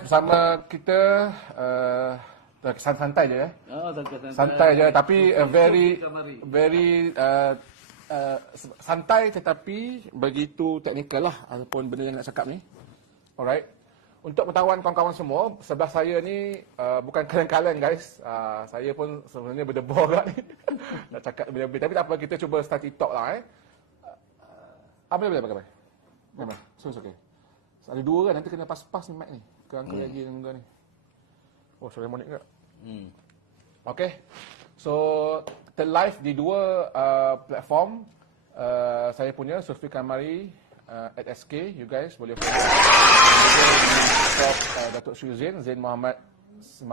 Bersama kita santai je santai je tapi very santai tetapi begitu teknikal lah ataupun benda yang nak cakap ni. Alright. Untuk pengetahuan kawan-kawan semua, sebelah saya ni bukan kaleng-kaleng guys. Saya pun sebenarnya berdebar agak ni. Nak cakap lebih-lebih tapi tak apa, kita cuba start talk lah boleh pakai. Memang. So okay. Ada dua kan, nanti kena pas-pas ni mic ni. Kerangka lagi dengan muka ni. Oh, Solomonic ke? Okay. So, kita live di dua platform. Saya punya, Sufi Kamari at SK. You guys boleh follow. Datuk Sri Zain Muhammad 19.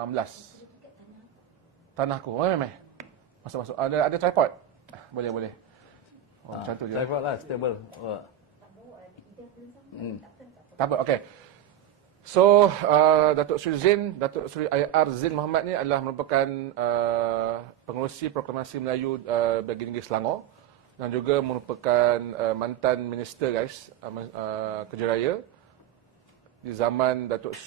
Tanahku. Oh, memang. Masuk-masuk. Ada tripod? Boleh. Oh, macam tu je. Tripod lah, stable. Tak apa, okay. So, Datuk Sri IR Zain Muhammad ni adalah merupakan pengerusi Proklamasi Melayu bagi negeri Selangor dan juga merupakan mantan minister guys, Kerja Raya di zaman Datuk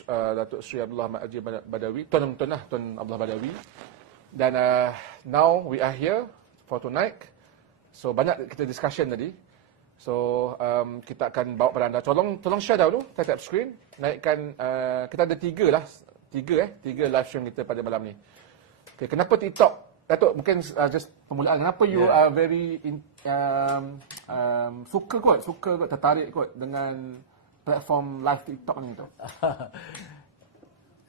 Sri Abdullah Ahmad Haji Badawi, Tun Abdullah Badawi. Dan now we are here for tonight. So, banyak kita discussion tadi. So, kita akan bawa pada anda. Tolong share dahulu, tap screen. Naikkan, kita ada tiga live stream kita pada malam ni. Okay, kenapa TikTok? Datuk, mungkin just permulaan. Kenapa you are very suka kot, tertarik kot dengan platform live TikTok ni tu?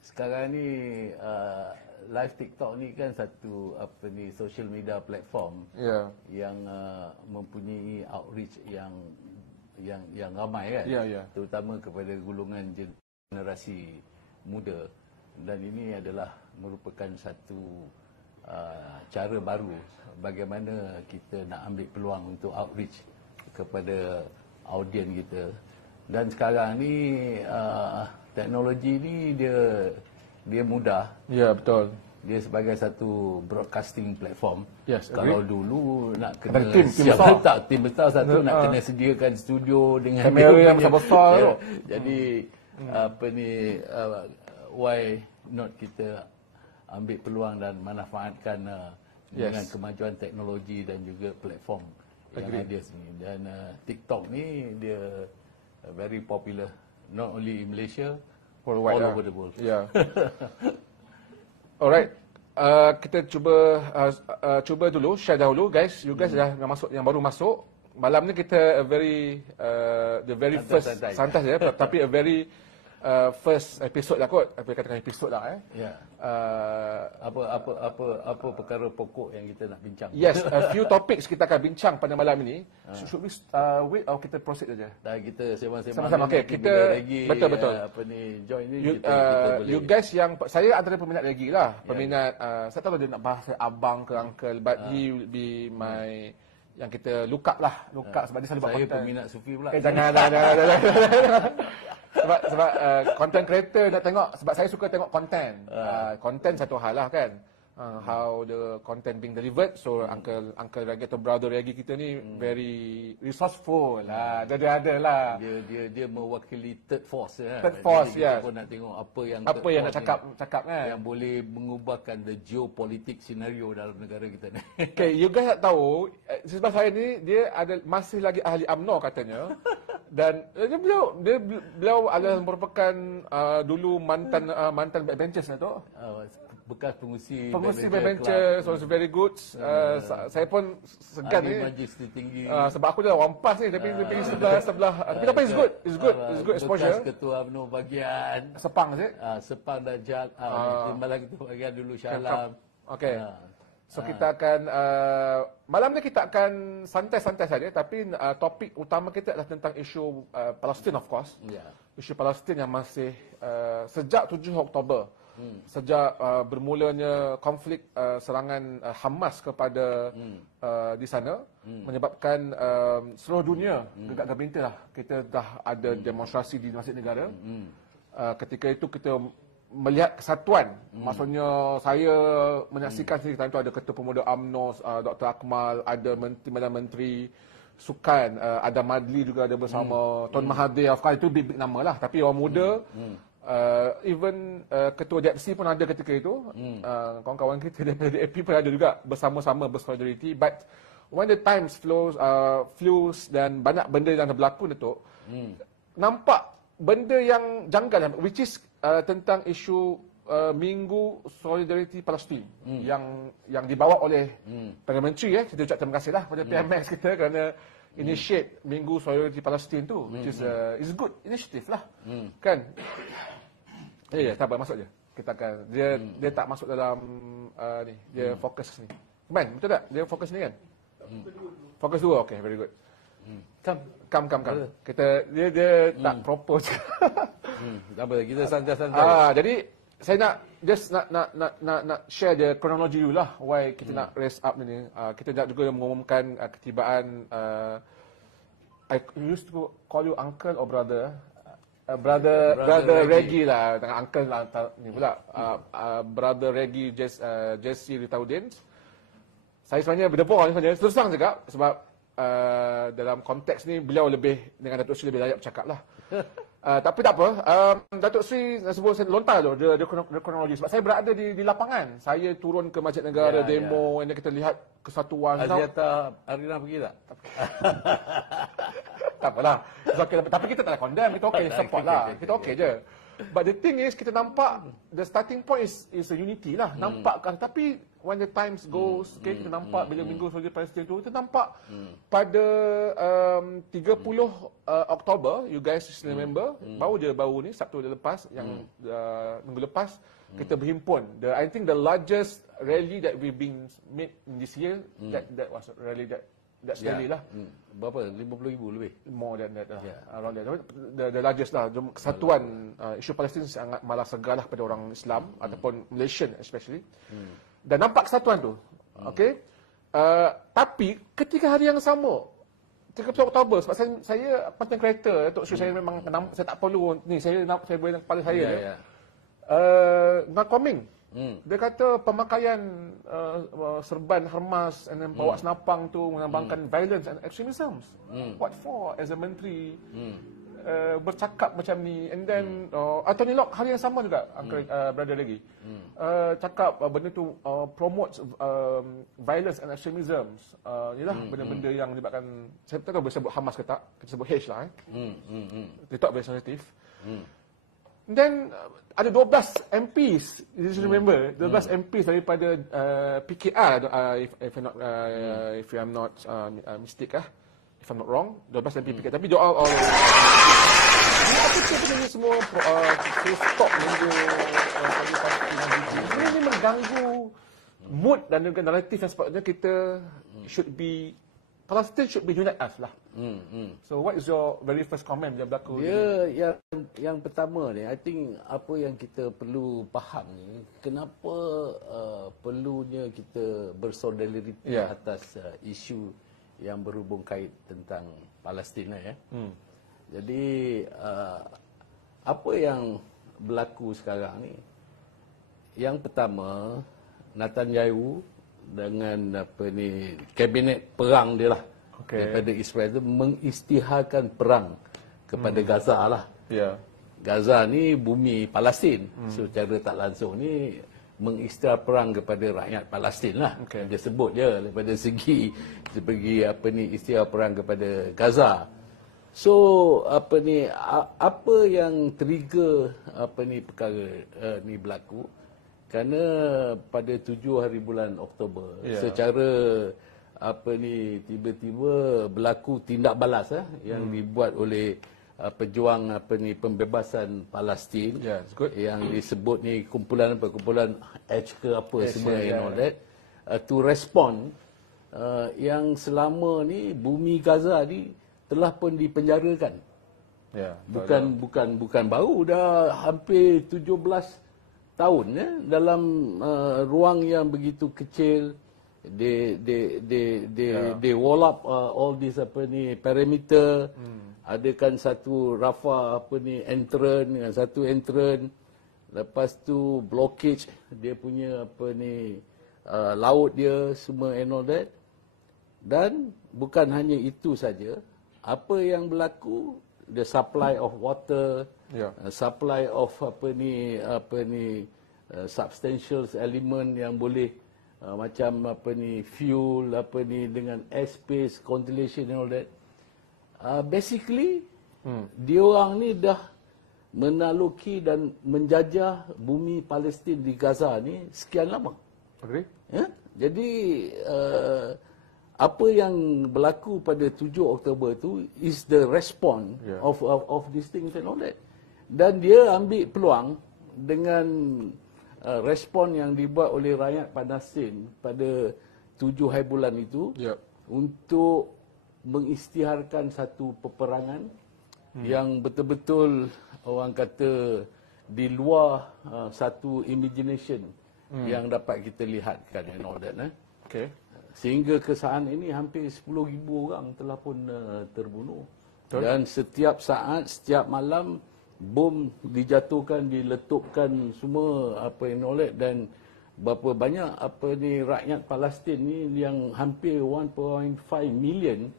Sekarang ni live TikTok ni kan satu social media platform yang mempunyai outreach yang ramai kan, terutama kepada golongan generasi muda, dan ini adalah merupakan satu cara baru bagaimana kita nak ambil peluang untuk outreach kepada audien kita. Dan sekarang ni teknologi ni dia mudah. Ya, betul. Dia sebagai satu broadcasting platform. Yes, kalau dulu nak kena tim besar satu nak kena sediakan studio dengan kamera yang besar-besar. Jadi why not kita ambil peluang dan manfaatkan dengan kemajuan teknologi dan juga platform yang ada sini. Dan TikTok ni dia very popular not only in Malaysia, all over the world. Yeah. Alright. Kita cuba dulu share dahulu guys. You guys yang baru masuk. Malam ni kita the very first santai je tapi a very first episode lah kot. Apa katakan episode lah Apa perkara pokok yang kita nak bincang? Yes, a few topics kita akan bincang pada malam ini. Should we wait atau kita proceed saja? Dah, kita sembang-sembang. Sama-sama. Okey, kita betul. Join ni you guys yang saya antara peminat reggae lah. Peminat saya tahu dia nak bahas abang ke uncle, but he will be my yang kita look up sebab dia selalu buat content. Saya peminat Sufi pula. Jangan. Sebab content creator nak tengok, sebab saya suka tengok content. Content satu hal lah kan. How the content being delivered. So uncle Reggae atau brother Reggae kita ni very resourceful lah. Dia ada lah. Dia mewakili third force Third force, yes. Kita pun nak tengok apa yang nak cakap kan. Yang boleh mengubahkan the geopolitik scenario dalam negara kita ni. Okay, you guys tak tahu, sebab saya ni dia masih lagi ahli UMNO katanya. Dan beliau adalah merupakan dulu mantan backbenchers lah tu. Bekas pengurusi backbencher, so it's very good. Saya pun segan ni. Majlis tinggi. Sebab aku dah wampas ni, tapi sebelah. Tapi it's good exposure. Bekas ketua UMNO bahagian Sepang je. Sepang dan Jal. Malah ketua bahagian dulu Shah Alam. Okay. So kita akan malam ni kita akan santai-santai saja, tapi topik utama kita adalah tentang isu Palestin, of course. Isu Palestin yang masih sejak 7 Oktober. Sejak bermulanya konflik serangan Hamas kepada di sana, menyebabkan seluruh dunia gegak gempita lah. Kita dah ada demonstrasi di Masjid Negara. Ketika itu kita melihat kesatuan. Maksudnya saya menyaksikan sendiri time tu ada Ketua Pemuda UMNO, Dr. Akmal, ada menteri Sukan, ada Madli juga ada bersama, Tun Mahathir, of course itu big nama lah. Tapi orang muda Even ketua DAPC pun ada ketika itu. Kawan-kawan kita daripada DAP pun ada juga bersama-sama bersolidariti. But when the times flows dan banyak benda yang berlaku, Datuk, nampak benda yang janggal, which is tentang isu Minggu Solidariti Palestin yang dibawa oleh Perdana Menteri. Kita ucap terima kasihlah kepada PMS kita kerana initiate Minggu Solidariti Palestin tu, which is good initiative lah. Kan? Ya, tak apa, masuk je. Kita akan dia tak masuk dalam ni, dia fokus ni. Man, betul tak? Dia fokus ni kan? Fokus dua, okay, very good. Come. Kita dia tak propose. Tak apa, kita santai-santai. Jadi saya nak share the kronologi dulu lah why kita nak raise up ni. Kita nak juga mengumumkan ketibaan I used to call you uncle or brother. Brother Reggie lah, tengah uncle lah ni pula. Brother Reggie Jesse Ritaudin. Saya sebenarnya berdepok sebenarnya, terus terang cakap, sebab dalam konteks ni beliau lebih dengan Datuk Seri lebih layak bercakap lah. Tapi tak apa, Datuk Seri sebut saya lontar tu dia kronologi sebab saya berada di lapangan. Saya turun ke Masjid Negara demo, and kita lihat kesatuan. Aziata Arina pergi tak? Tak apalah. Tapi kita tak nak condemn, kita okey, support lah. Kita okey je. But the thing is, kita nampak the starting point is a unity lah. Nampak kan, tapi when the times goes, kita nampak bila Minggu Solidariti Palestin tu, kita nampak pada 30 Oktober, you guys still remember, baru ni, Sabtu lepas, yang minggu lepas, kita berhimpun. I think the largest rally that we've been made in this year, that was a rally that's rally lah. Berapa? 50,000 lebih? More than that lah. Around that. The largest lah. Kesatuan isu Palestin sangat malah segar lah pada orang Islam ataupun Malaysian especially. Dan nampak kesatuan tu. Okay. Tapi ketika hari yang sama, 30 Oktober, sebab saya pantai kereta, Tok Sri, saya memang saya tak perlu ni, saya boleh kepala saya je. Coming. Dia kata pemakaian serban hermas and then bawa senapang tu melambangkan violence and extremism. What for? As a menteri bercakap macam ni, and then Tony Locke hari yang sama juga, brother lagi cakap benda tu promotes violence and extremism. Yalah, benda-benda yang menyebabkan, saya tak tahu boleh sebut Hamas ke tak, kita sebut H lah. Dia tak very sensitive. Then ada 12 MPs, you should remember, 12 MPs daripada PKR, if I'm not mistaken, if I'm not wrong, 12 MP PKR, tapi dia all apa tu sebenarnya semua stop minggu ini mengganggu mood dan juga naratif yang sepatutnya kita Palestine should be unite us lah. So what is your very first comment yang berlaku? Yang pertama ni, I think apa yang kita perlu faham ni, kenapa perlunya kita bersolidariti atas isu yang berhubung kait tentang Palestin ya. Jadi apa yang berlaku sekarang ni? Yang pertama, Netanyahu dengan kabinet perang dia lah, daripada Israel tu mengisytiharkan perang kepada Gaza lah. Gaza ni bumi Palestin, so secara tak langsung ni mengisytihar perang kepada rakyat Palestin lah. Dia sebut je daripada segi isytihar perang kepada Gaza. So apa yang trigger perkara ni berlaku? Kerana pada 7 hari bulan Oktober, secara tiba-tiba berlaku tindak balas yang dibuat oleh pejuang pembebasan Palestin, yang disebut ni kumpulan H ke apa semua and all that, to respond yang selama ni bumi Gaza ni telah pun dipenjarakan. Bukan baru, dah hampir 17 tahun dalam ruang yang begitu kecil. They wall up all this perimeter. Adakan satu Rafah entrance dengan satu entrance. Lepas tu blockage dia punya laut dia semua and all that. Dan bukan hanya itu saja, apa yang berlaku the supply of water, Ya. supply of substantial element yang boleh macam fuel, dengan airspace, constellation and all that. Basically, dia orang ni dah menaluki dan menjajah bumi Palestin di Gaza ni sekian lama. Agree? Ya? Jadi apa yang berlaku pada 7 Oktober tu is the response of these things and all that. Dan dia ambil peluang dengan respon yang dibuat oleh rakyat Palestin pada 7 hari bulan itu untuk mengisytiharkan satu peperangan yang betul-betul orang kata di luar satu imagination yang dapat kita lihatkan and all that. Okay. Sehingga kesaat ini hampir 10,000 orang telah pun terbunuh. Dan setiap saat, setiap malam bom dijatuhkan, diletupkan semua and all that. Dan berapa banyak rakyat Palestin ni yang hampir 1.5 million,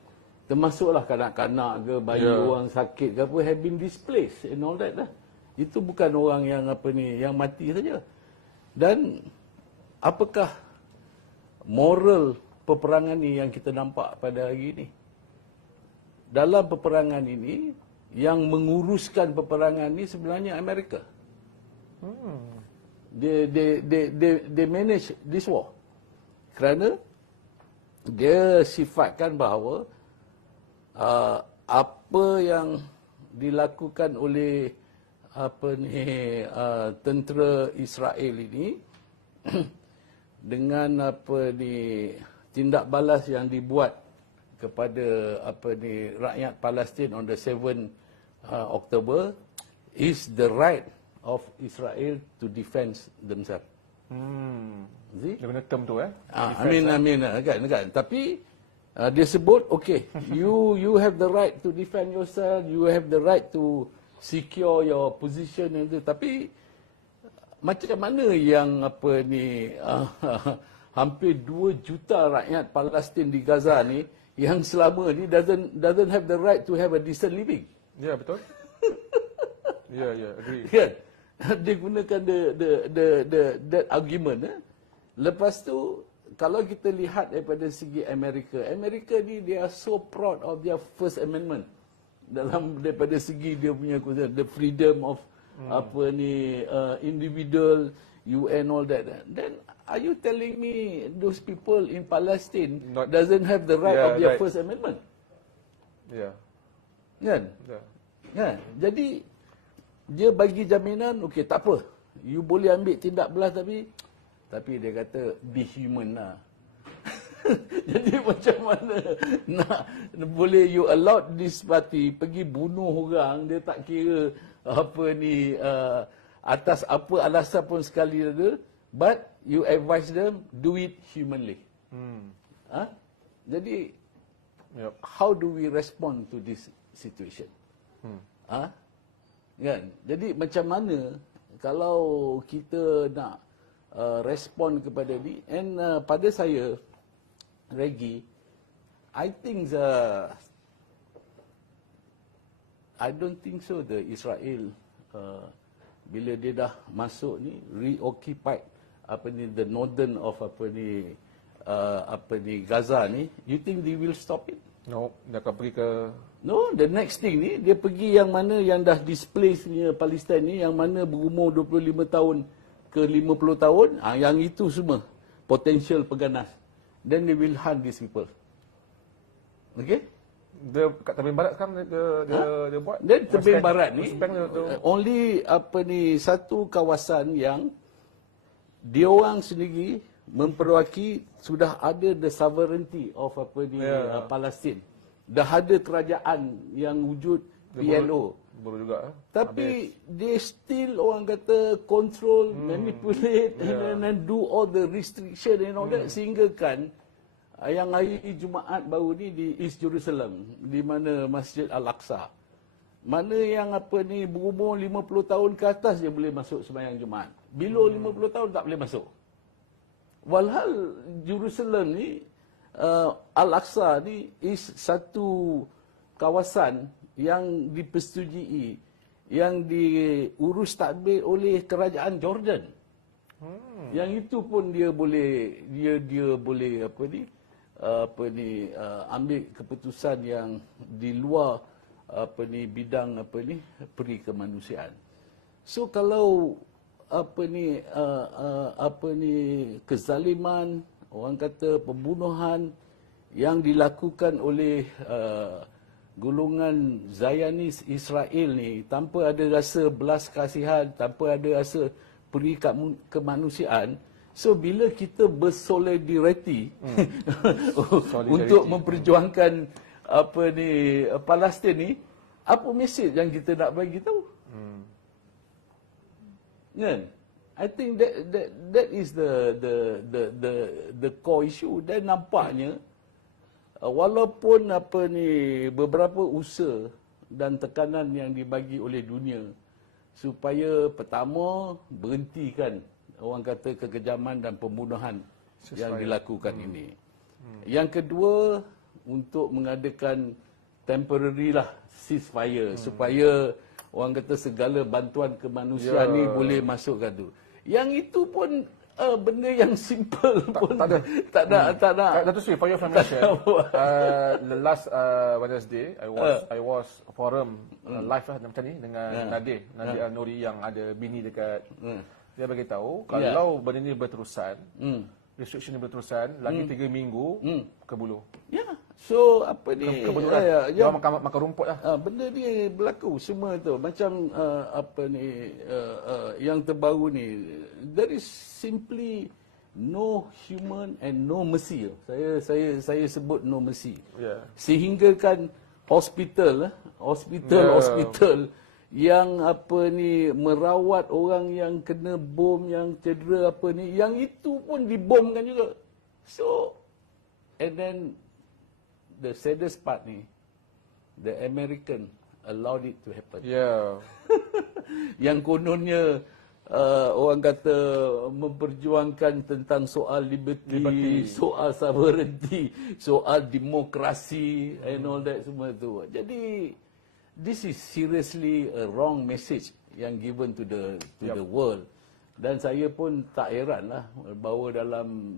termasuklah kanak-kanak ke, bayi, orang sakit ke apa, have been displaced and all that lah. Itu bukan orang yang yang mati saja. Dan apakah moral peperangan ni yang kita nampak pada hari ini? Dalam peperangan ini, yang menguruskan peperangan ni sebenarnya Amerika. They manage this war. Kerana dia sifatkan bahawa apa yang dilakukan oleh tentera Israel ini dengan tindak balas yang dibuat kepada rakyat Palestin on the 7 October is the right of Israel to defend themselves. Dia guna term tu kan. Tapi dia sebut okay, you have the right to defend yourself, you have the right to secure your position and tu. Tapi macam mana yang hampir 2 juta rakyat Palestin di Gaza ni yang selama ni doesn't have the right to have a decent living. Ya, betul. Ya, agree. Kan? Dia gunakan that argument. Lepas tu kalau kita lihat daripada segi Amerika ni they are so proud of their First Amendment. Daripada segi dia punya the freedom of individual, UN, all that. Then are you telling me those people in Palestine doesn't have the right of their First Amendment? Ya. Kan? Kan? Jadi dia bagi jaminan, okey tak apa. You boleh ambil tindak belas tapi dia kata be human lah. Jadi macam mana nak boleh you allow this party pergi bunuh orang, dia tak kira atas apa alasan pun sekali ada, but you advise them do it humanly. Jadi how do we respond to this situation? Kan? Jadi macam mana kalau kita nak respon kepada ni? And pada saya, Reggie, I think I don't think so the Israel bila dia dah masuk ni reoccupied the northern of Gaza ni, you think they will stop it? No, dia akan pergi ke the next thing ni dia pergi yang mana yang dah displaced punya Palestin ni, yang mana berumur 25 tahun ke 50 tahun, yang itu semua potential peganas. Then they will hunt these people. Okay? Dia kat tepi barat sekarang dia buat. Dan tepi barat ni only satu kawasan yang dia orang sendiri memperwaki sudah ada the sovereignty of Palestin. Dah ada kerajaan yang wujud PLO. Baru juga. Tapi they still orang kata control, manipulate and do all the restriction and all that, sehingga kan yang hari Jumaat baru ni di East Jerusalem, di mana Masjid Al-Aqsa, mana yang berumur 50 tahun ke atas dia boleh masuk sembahyang Jumaat. Below 50 tahun tak boleh masuk. Walhal Jerusalem ni Al-Aqsa ni is satu kawasan yang dipersetujui, yang diurus tadbir oleh kerajaan Jordan. Yang itu pun dia boleh ambil keputusan yang di luar bidang peri kemanusiaan. So kalau kezaliman, orang kata pembunuhan yang dilakukan oleh golongan Zionis Israel ni tanpa ada rasa belas kasihan, tanpa ada rasa peri kemanusiaan. So bila kita bersolidariti untuk memperjuangkan Palestin ni, apa mesej yang kita nak bagi tahu? Kan? I think that is the core issue. Dan nampaknya walaupun beberapa usaha dan tekanan yang dibagi oleh dunia supaya pertama berhentikan orang kata kekejaman dan pembunuhan yang dilakukan ini. Yang kedua, untuk mengadakan temporary ceasefire supaya orang kata segala bantuan kemanusiaan ni boleh masuk ke tu. Yang itu pun benda yang simple pun tak ada. Dato' Sri, for your information, the last Wednesday, I was forum live macam ni dengan Nadir Al-Nuri yang ada bini dekat. Dia bagi tahu kalau benda ni berterusan, restriction ni berterusan lagi 3 minggu ke bulu. Ya. So ke bulu lah. Dia makan rumput lah. Benda ni berlaku semua tu. Macam yang terbaru ni, there is simply no human and no mercy. Saya sebut no mercy. Sehingga kan hospital yang merawat orang yang kena bom, yang cedera yang itu pun dibomkan juga. So, and then the saddest part ni, the American allowed it to happen. Yang kononnya orang kata memperjuangkan tentang soal liberty, soal sovereignty, soal demokrasi and all that semua tu. Jadi this is seriously a wrong message yang given to the world. Dan saya pun tak heran lah bahawa dalam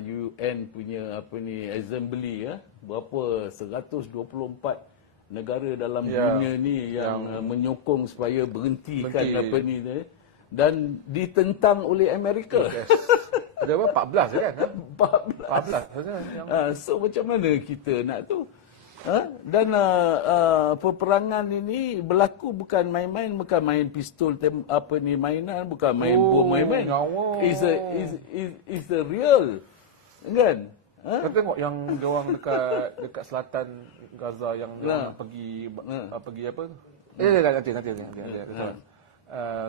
UN punya assembly berapa 124 negara dalam dunia ni yang menyokong supaya berhentikan ni dan ditentang oleh Amerika. Ada berapa? 14 kan? 14. So macam mana kita nak tu? Dan peperangan ini berlaku bukan main-main, bukan main pistol mainan, bukan main bom main-main. Is a real, kan? Kita tengok yang diorang dekat selatan Gaza yang pergi apa? Nanti.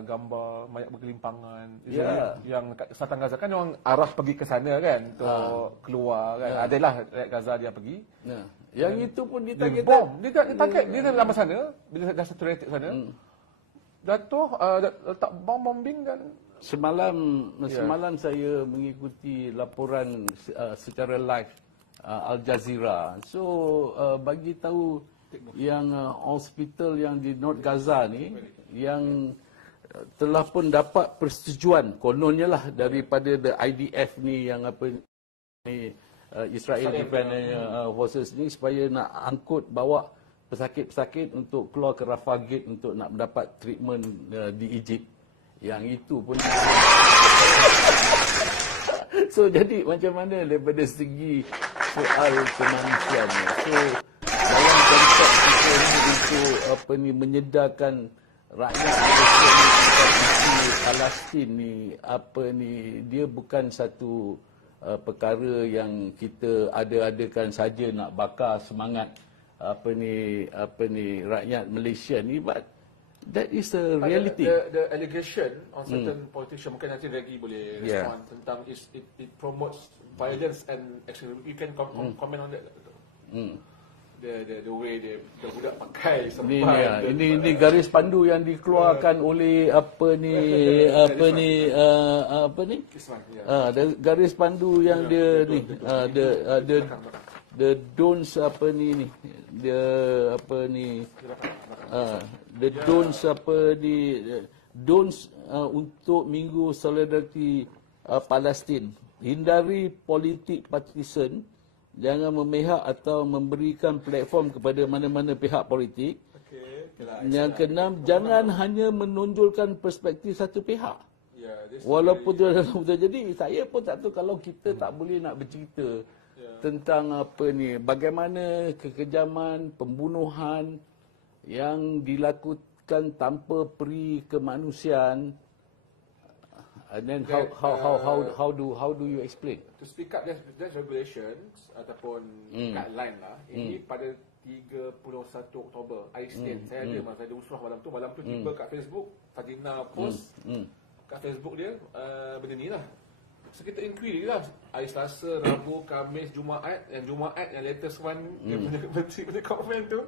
Gambar mayat bergelimpangan yang dekat selatan Gaza kan orang arah pergi ke sana kan untuk keluar kan. Adalah rakyat Gaza dia pergi. Yang itu pun ditarget. Dia dalam sana bila dah saturated sana. Jatuh letak bombing kan. Semalam saya mengikuti laporan secara live Al Jazeera. So bagi tahu yang hospital yang di North Gaza ni yang telah pun dapat persetujuan kononnya lah daripada the IDF ni yang Israel Defense Forces ni supaya nak angkut bawa pesakit-pesakit untuk keluar ke Rafah Gate untuk nak mendapat treatment di Egypt. Yang itu pun so jadi macam mana daripada segi soal kemanusiaan. So dalam konteks kita ni untuk menyedarkan rakyat Palestin ni dia bukan satu perkara yang kita ada-adakan saja nak bakar semangat rakyat Malaysia ni, but that is a reality. The allegation on certain politician, mungkin nanti Reggie boleh respond tentang it promotes violence and extremism. You can comment on that. The way the budak pakai serban. Ini garis pandu yang dikeluarkan oleh garis pandu yang dia ni the don'ts dia apa ni the don'ts apa di don'ts untuk Minggu Solidariti Palestin. Hindari politik partisan, jangan memihak atau memberikan platform kepada mana-mana pihak politik. Yang keenam, jangan hanya menonjolkan perspektif satu pihak. Walaupun itu adalah betul. Jadi saya pun tak tahu kalau kita tak boleh nak bercerita tentang apa ni, bagaimana kekejaman, pembunuhan yang dilakukan tanpa peri kemanusiaan. And then how do you explain? To speak up, there's regulations ataupun guideline lah. Ini pada 31 Oktober, I stand. Saya ada masa ada usulah malam tu tiba kat Facebook, Fadina post kat Facebook dia benda ni lah. So kita inquiry lah, hari Selasa, Rabu, Khamis, Jumaat. Yang Jumaat yang latest one dia punya comment tu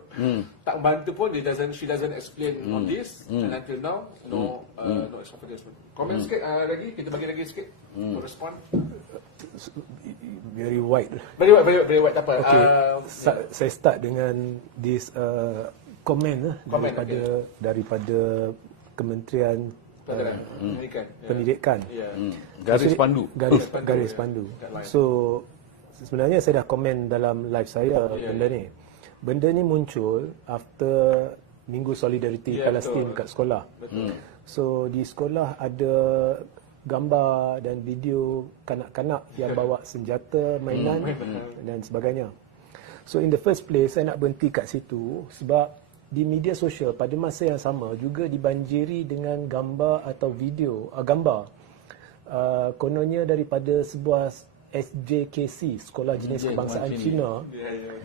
tak membantu pun. She doesn't explain on this, and until now no explain. Comment sikit lagi, kita bagi lagi sikit to respond. Very wide. Very wide apa? Okay. Saya start dengan this comment daripada Kementerian Pendidikan. Garis pandu. Garis pandu. So sebenarnya saya dah komen dalam live saya benda ni. Benda ni muncul after Minggu Solidariti Palestin kat sekolah. So di sekolah ada gambar dan video kanak-kanak yang bawa senjata mainan dan sebagainya. So in the first place saya nak berhenti kat situ sebab di media sosial pada masa yang sama juga dibanjiri dengan gambar atau video gambar kononnya daripada sebuah SJKC, Sekolah Jenis Kebangsaan Cina,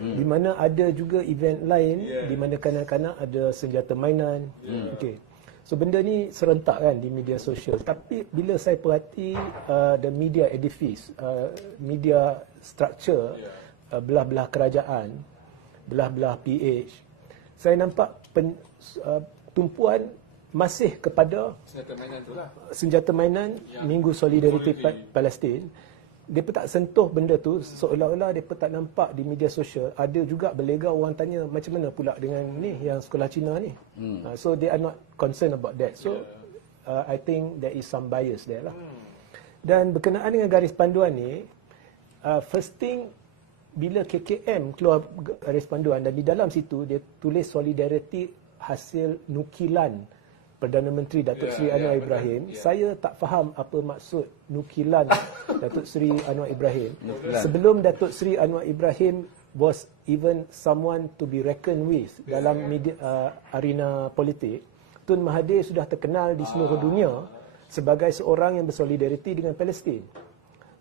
di mana ada juga event lain di mana kanak-kanak ada senjata mainan. Okey. So benda ni serentak kan di media sosial. Tapi bila saya perhati the media edifice, media structure, belah-belah kerajaan, belah-belah PH, saya nampak tumpuan masih kepada senjata mainan Minggu Solidariti Palestin. Mereka tak sentuh benda tu, seolah-olah mereka tak nampak di media sosial. Ada juga berlega orang tanya macam mana pula dengan ni yang sekolah Cina ni. So they are not concerned about that. So I think there is some bias there lah. Dan berkenaan dengan garis panduan ni, first thing, bila KKM keluar garis panduan dan di dalam situ dia tulis solidariti hasil nukilan Perdana Menteri Datuk Seri Anwar Ibrahim, saya tak faham apa maksud nukilan Datuk Seri Anwar Ibrahim. Sebelum Datuk Seri Anwar Ibrahim was even someone to be reckoned with dalam media, arena politik, Tun Mahathir sudah terkenal di seluruh dunia sebagai seorang yang bersolidariti dengan Palestin.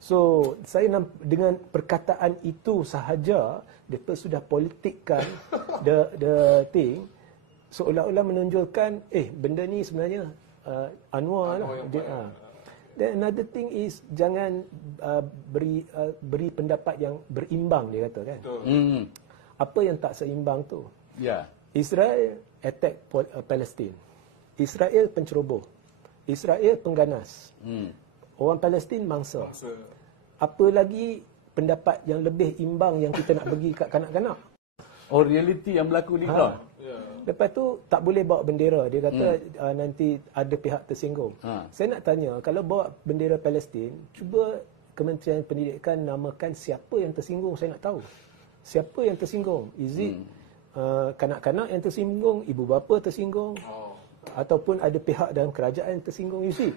So, saya dengan perkataan itu sahaja, mereka sudah politikkan the thing, seolah-olah menonjolkan, benda ni sebenarnya Anwar lah. Then another thing is, jangan beri pendapat yang berimbang, dia kata kan. Apa yang tak seimbang tu? Israel attack Palestin. Israel penceroboh. Israel pengganas. Orang Palestin mangsa. Apa lagi pendapat yang lebih imbang yang kita nak bagi kat kanak-kanak? Oh, reality yang berlaku di ground. Lepas tu tak boleh bawa bendera. Dia kata nanti ada pihak tersinggung. Saya nak tanya, kalau bawa bendera Palestin, cuba Kementerian Pendidikan namakan siapa yang tersinggung, saya nak tahu. Siapa yang tersinggung? Is it kanak-kanak yang tersinggung, ibu bapa tersinggung? Ataupun ada pihak dalam kerajaan yang tersinggung, you see.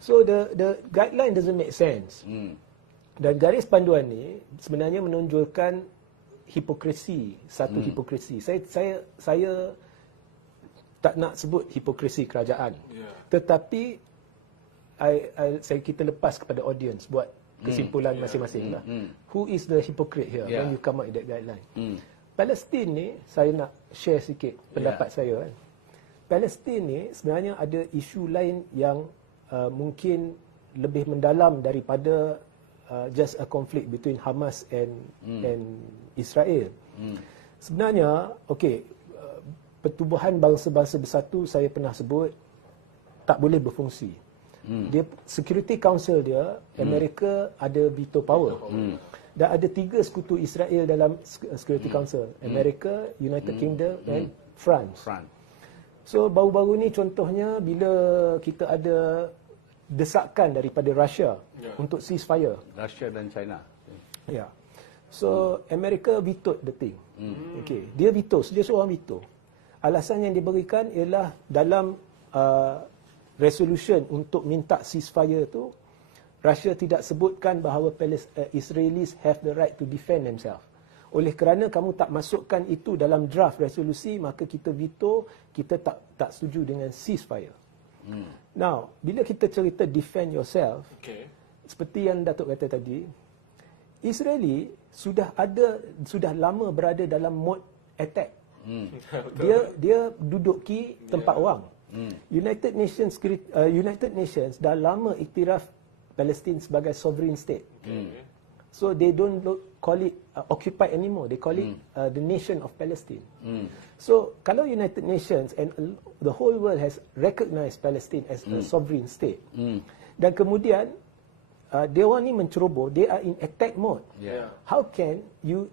So the guideline doesn't make sense. Dan garis panduan ni sebenarnya menonjolkan hipokrisi, satu hipokrisi. Saya tak nak sebut hipokrisi kerajaan. Tetapi kita lepas kepada audience buat kesimpulan masing-masing lah. Who is the hypocrite here when you come up with that guideline? Palestin ni, saya nak share sikit pendapat saya kan. Palestin ni sebenarnya ada isu lain yang mungkin lebih mendalam daripada just a conflict between Hamas and Israel. Sebenarnya, pertubuhan bangsa-bangsa bersatu saya pernah sebut tak boleh berfungsi. Dia Security Council dia, Amerika ada veto power. Dan ada 3 sekutu Israel dalam Security Council. Amerika, United Kingdom dan France. So baru-baru ni contohnya bila kita ada desakan daripada Russia untuk ceasefire. Russia dan China. Ya. So Amerika vetoed the thing. Okay. Dia seorang veto. Alasan yang diberikan ialah dalam resolution untuk minta ceasefire tu, Russia tidak sebutkan bahawa Israelis have the right to defend themselves. Oleh kerana kamu tak masukkan itu dalam draft resolusi, maka kita veto, kita tak setuju dengan ceasefire. Now, bila kita cerita defend yourself, seperti yang Datuk kata tadi, Israeli sudah lama berada dalam mode attack. Dia duduki tempat orang. United Nations dah lama iktiraf Palestine sebagai sovereign state. So they don't call it occupied anymore. They call it the nation of Palestine. So kalau United Nations and the whole world has recognized Palestine as a sovereign state, dan kemudian dia orang ni menceroboh, they are in attack mode. How can you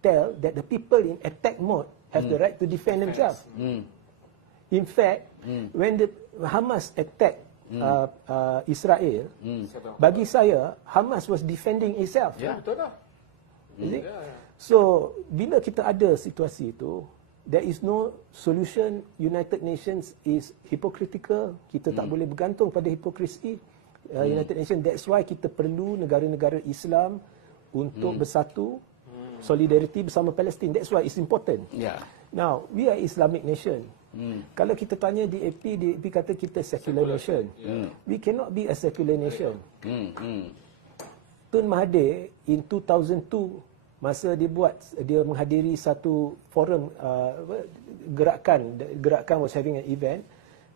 tell that the people in attack mode have the right to defend themselves? In fact, when the Hamas attacked Israel, bagi saya Hamas was defending itself. Betul lah. So bila kita ada situasi itu, there is no solution. United Nations is hypocritical. Kita tak boleh bergantung pada hipokrisi United Nations. That's why kita perlu negara-negara Islam untuk bersatu, solidarity bersama Palestin. That's why it's important. Now, we are Islamic nation. Kalau kita tanya DAP kata kita secular nation. We cannot be a secular nation. Tun Mahathir in 2002, masa dia menghadiri satu forum, gerakan was having an event.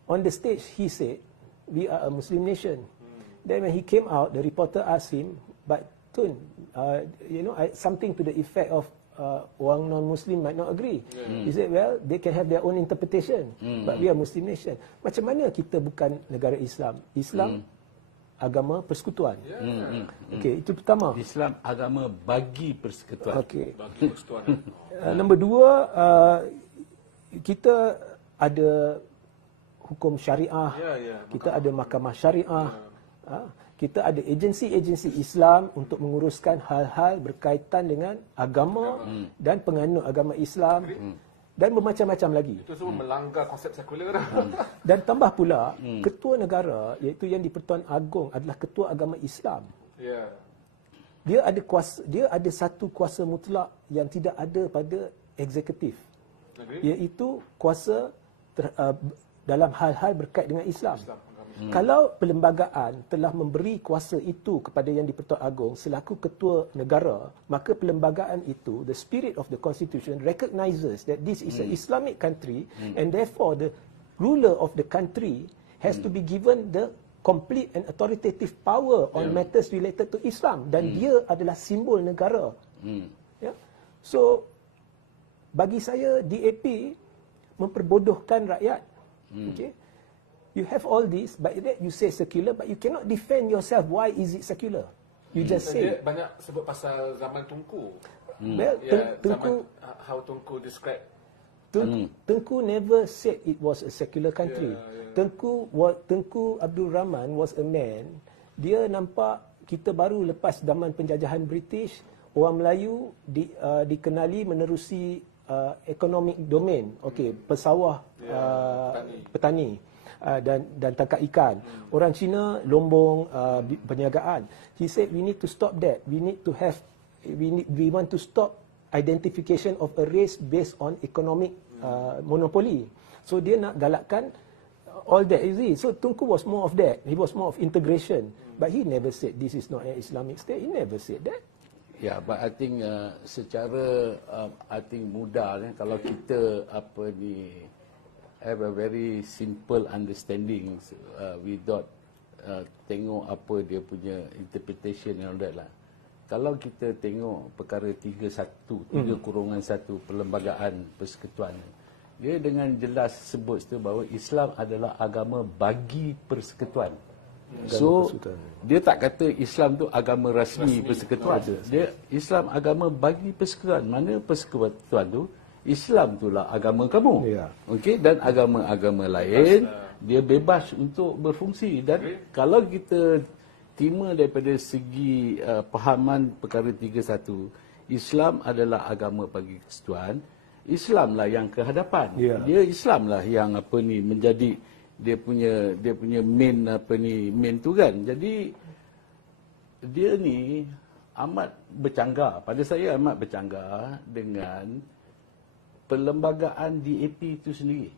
On the stage he said, we are a Muslim nation. Then when he came out, the reporter asked him, but Tun, something to the effect of orang non-Muslim might not agree. He said, well, they can have their own interpretation, but we are Muslim nation. Macam mana kita bukan negara Islam? Islam agama persekutuan. Okey, itu pertama. Islam agama bagi persekutuan. Okey. Bagi persekutuan. Nombor 2, kita ada hukum syariah. Kita ada mahkamah syariah. Kita ada agensi-agensi Islam untuk menguruskan hal-hal berkaitan dengan agama dan penganut agama Islam dan bermacam-macam lagi. Itu semua melanggar konsep sekular. Dan tambah pula, ketua negara iaitu yang di-Pertuan Agong adalah ketua agama Islam. Dia ada satu kuasa mutlak yang tidak ada pada eksekutif. Iaitu kuasa dalam hal-hal berkait dengan Islam. Kalau perlembagaan telah memberi kuasa itu kepada Yang di-Pertuan Agong selaku ketua negara, maka perlembagaan itu, the spirit of the constitution recognizes that this is an Islamic country and therefore the ruler of the country has to be given the complete and authoritative power on matters related to Islam, dan dia adalah simbol negara. So bagi saya DAP memperbodohkan rakyat. Okay? You have all this, but yet you say secular, but you cannot defend yourself. Why is it secular? You just say. Dia banyak sebut pasal zaman Tunku. Well, Tunku, how Tunku describe. Tunku never said it was a secular country. Tunku Abdul Rahman was a man. Dia nampak kita baru lepas zaman penjajahan British, orang Melayu dikenali menerusi economic domain. Okey, pesawah, petani. Dan tangkap ikan. Orang Cina lombong, perniagaan. He said we need to stop that. We want to stop identification of a race based on economic monopoly. So dia nak galakkan all that, you see. So Tunku was more of that. He was more of integration. But he never said this is not an Islamic state. He never said that. Yeah, but I think secara mudah kalau kita have a very simple understanding without tengok apa dia punya interpretation and all that lah. Kalau kita tengok perkara 3.1 perlembagaan persekutuan, dia dengan jelas sebut bahawa Islam adalah agama bagi persekutuan. So dia tak kata Islam tu agama rasmi persekutuan. Dia Islam agama bagi persekutuan. Mana persekutuan tu Islam itulah agama kamu. Okey, dan agama-agama lain dia bebas untuk berfungsi. Dan kalau kita terima daripada segi pahaman perkara 31, Islam adalah agama bagi persekutuan. Islamlah yang ke hadapan. Dia Islamlah yang menjadi dia punya main tu kan. Jadi dia ni amat bercanggah. Pada saya amat bercanggah dengan perlembagaan DAP itu sendiri.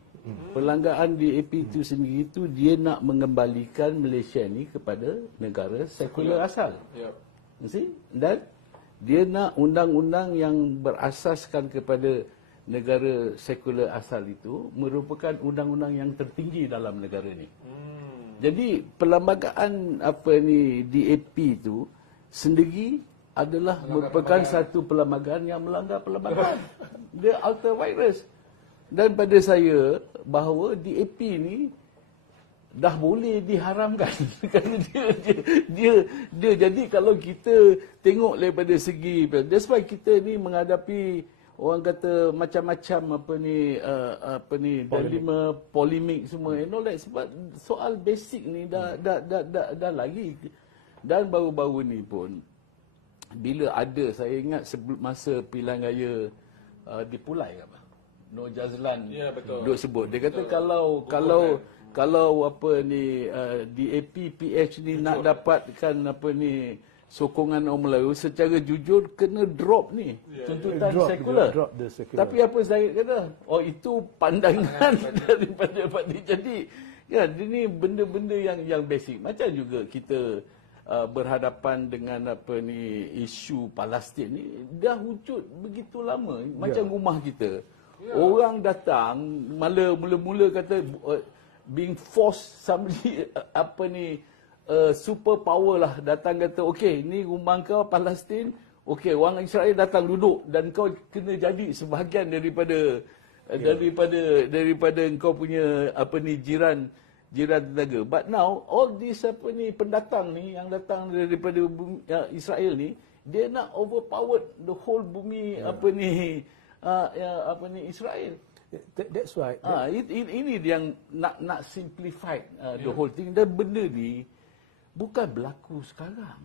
Perlembagaan DAP itu sendiri itu dia nak mengembalikan Malaysia ni kepada negara sekular asal. See? Dan dia nak undang-undang yang berasaskan kepada negara sekular asal itu merupakan undang-undang yang tertinggi dalam negara ni. Jadi perlembagaan DAP itu sendiri adalah merupakan satu perlembagaan yang melanggar perlembagaan. Dia ultra virus. Dan pada saya bahawa DAP ni dah boleh diharamkan. Kerana dia jadi kalau kita tengok daripada segi, that's why kita ni menghadapi orang kata macam-macam polemik semua and all that, sebab soal basic ni dah lagi. Dan baru-baru ni pun bila ada, saya ingat sebelum masa pilihan raya di Pulai Nur Jazlan duk sebut, dia kata kalau DAP PH ni nak dapatkan sokongan orang Melayu secara jujur kena drop ni tuntutan sekular. Tapi apa saya kata? Oh, itu pandangan daripada Parti. Jadi ya, ini benda-benda yang basic. Macam juga kita berhadapan dengan isu Palestin ni dah wujud begitu lama. Macam rumah kita. Orang datang mula-mula kata being forced somebody super power lah datang kata okey, ni rumah kau Palestin, okey, orang Israel datang duduk dan kau kena jadi sebahagian daripada kau punya jiran tetangga. But now all this pendatang ni yang datang daripada Israel ni, dia nak overpower the whole bumi Israel. That's why ini yang nak simplify the whole thing. Dan benda ni bukan berlaku sekarang.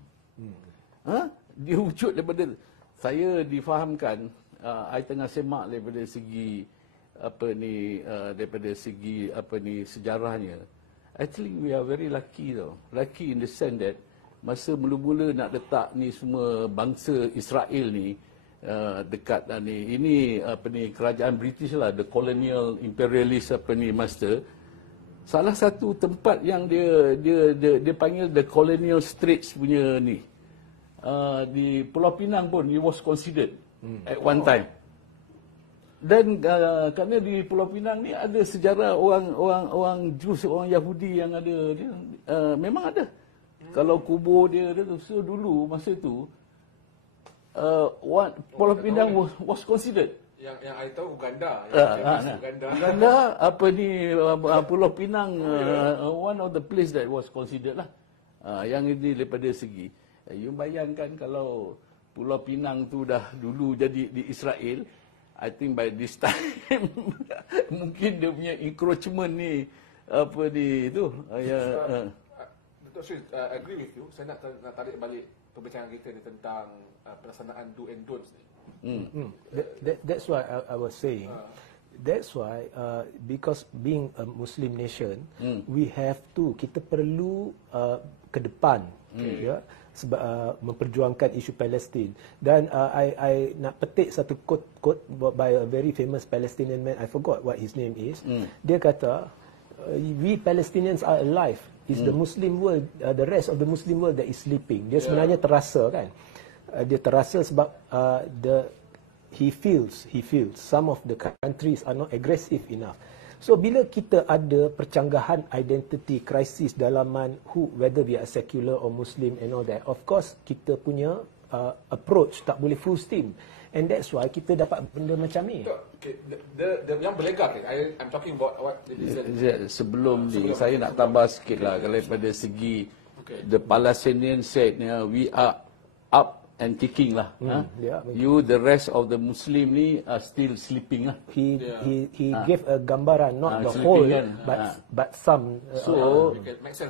Dia wujud daripada, saya difahamkan, saya tengah semak daripada segi daripada segi sejarahnya. Actually we are very lucky tau. Lucky in the sense that masa mula-mula nak letak ni semua bangsa Israel ni dekat ini kerajaan British lah, the colonial imperialist master. Salah satu tempat yang dia panggil the colonial straits punya ni, di Pulau Pinang pun it was considered at one time. Dan kerana di Pulau Pinang ni ada sejarah orang Jews, orang Yahudi yang ada dia, memang ada. Kalau kubur dia so dulu masa tu Pulau Pinang was considered. Yang saya tahu Uganda. Uganda Pulau Pinang one of the place that was considered lah. Yang ini daripada segi you bayangkan kalau Pulau Pinang tu dah dulu jadi di Israel, I think by this time mungkin dia punya encroachment ni tu Datuk Sri, agree with you. Saya nak tarik balik perbincangan kita ni tentang pelaksanaan do and don'ts ni. That's why I was saying. That's why because being a Muslim nation, we have to, kita perlu ke depan, memperjuangkan isu Palestin. Dan I nak petik satu quote by a very famous Palestinian man. I forgot what his name is. Dia kata, we Palestinians are alive. It's the Muslim world, the rest of the Muslim world that is sleeping. Dia sebenarnya terasa kan. Dia terasa sebab he feels some of the countries are not aggressive enough. So bila kita ada percanggahan identity crisis dalaman whether we are secular or Muslim and all that, of course kita punya approach, tak boleh full steam. And that's why kita dapat benda macam ni. Okay. Yang berlegar, I'm talking about what Sebelum ni, saya nak tambah sikit lah daripada segi the Palestinian said, we are up and kicking lah. You, the rest of the Muslim ni are still sleeping lah. He gave a gambaran, not the whole, kan? but some. So,